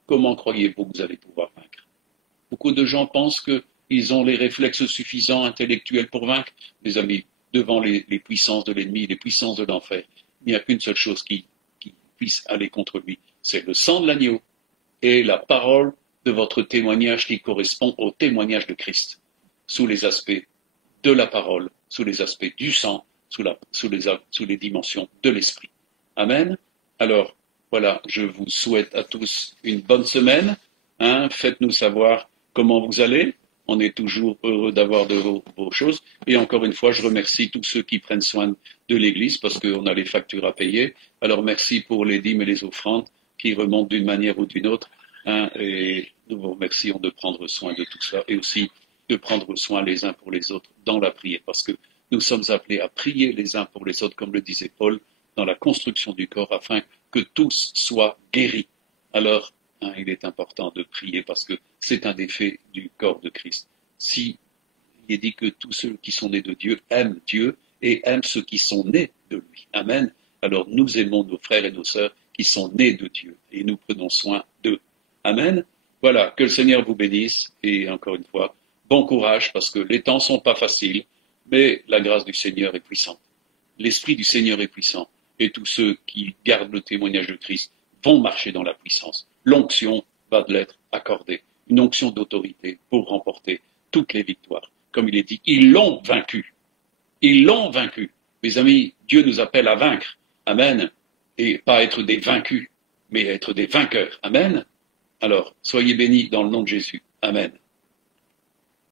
comment croyez-vous que vous allez pouvoir vaincre? Beaucoup de gens pensent qu'ils ont les réflexes suffisants intellectuels pour vaincre. Mes amis, devant les puissances de l'ennemi, les puissances de l'enfer, il n'y a qu'une seule chose qui puisse aller contre lui. C'est le sang de l'agneau et la parole de votre témoignage qui correspond au témoignage de Christ, sous les aspects de la parole, sous les aspects du sang, sous les dimensions de l'esprit. Amen. Alors, voilà, je vous souhaite à tous une bonne semaine. Hein, faites-nous savoir comment vous allez. On est toujours heureux d'avoir de vos choses. Et encore une fois, je remercie tous ceux qui prennent soin de l'Église parce qu'on a les factures à payer. Alors merci pour les dîmes et les offrandes qui remontent d'une manière ou d'une autre. Hein, et nous vous remercions de prendre soin de tout ça et aussi de prendre soin les uns pour les autres dans la prière parce que nous sommes appelés à prier les uns pour les autres, comme le disait Paul, dans la construction du corps afin que tous soient guéris. Alors, hein, il est important de prier parce que c'est un des faits du corps de Christ. Si il est dit que tous ceux qui sont nés de Dieu aiment Dieu et aiment ceux qui sont nés de lui. Amen. Alors nous aimons nos frères et nos sœurs qui sont nés de Dieu et nous prenons soin d'eux. Amen. Voilà, que le Seigneur vous bénisse et encore une fois, bon courage parce que les temps sont pas faciles, mais la grâce du Seigneur est puissante. L'Esprit du Seigneur est puissant et tous ceux qui gardent le témoignage de Christ vont marcher dans la puissance. L'onction va de l'être accordée, une onction d'autorité pour remporter toutes les victoires. Comme il est dit, ils l'ont vaincu. Ils l'ont vaincu. Mes amis, Dieu nous appelle à vaincre. Amen. Et pas être des vaincus, mais être des vainqueurs. Amen. Alors, soyez bénis dans le nom de Jésus. Amen.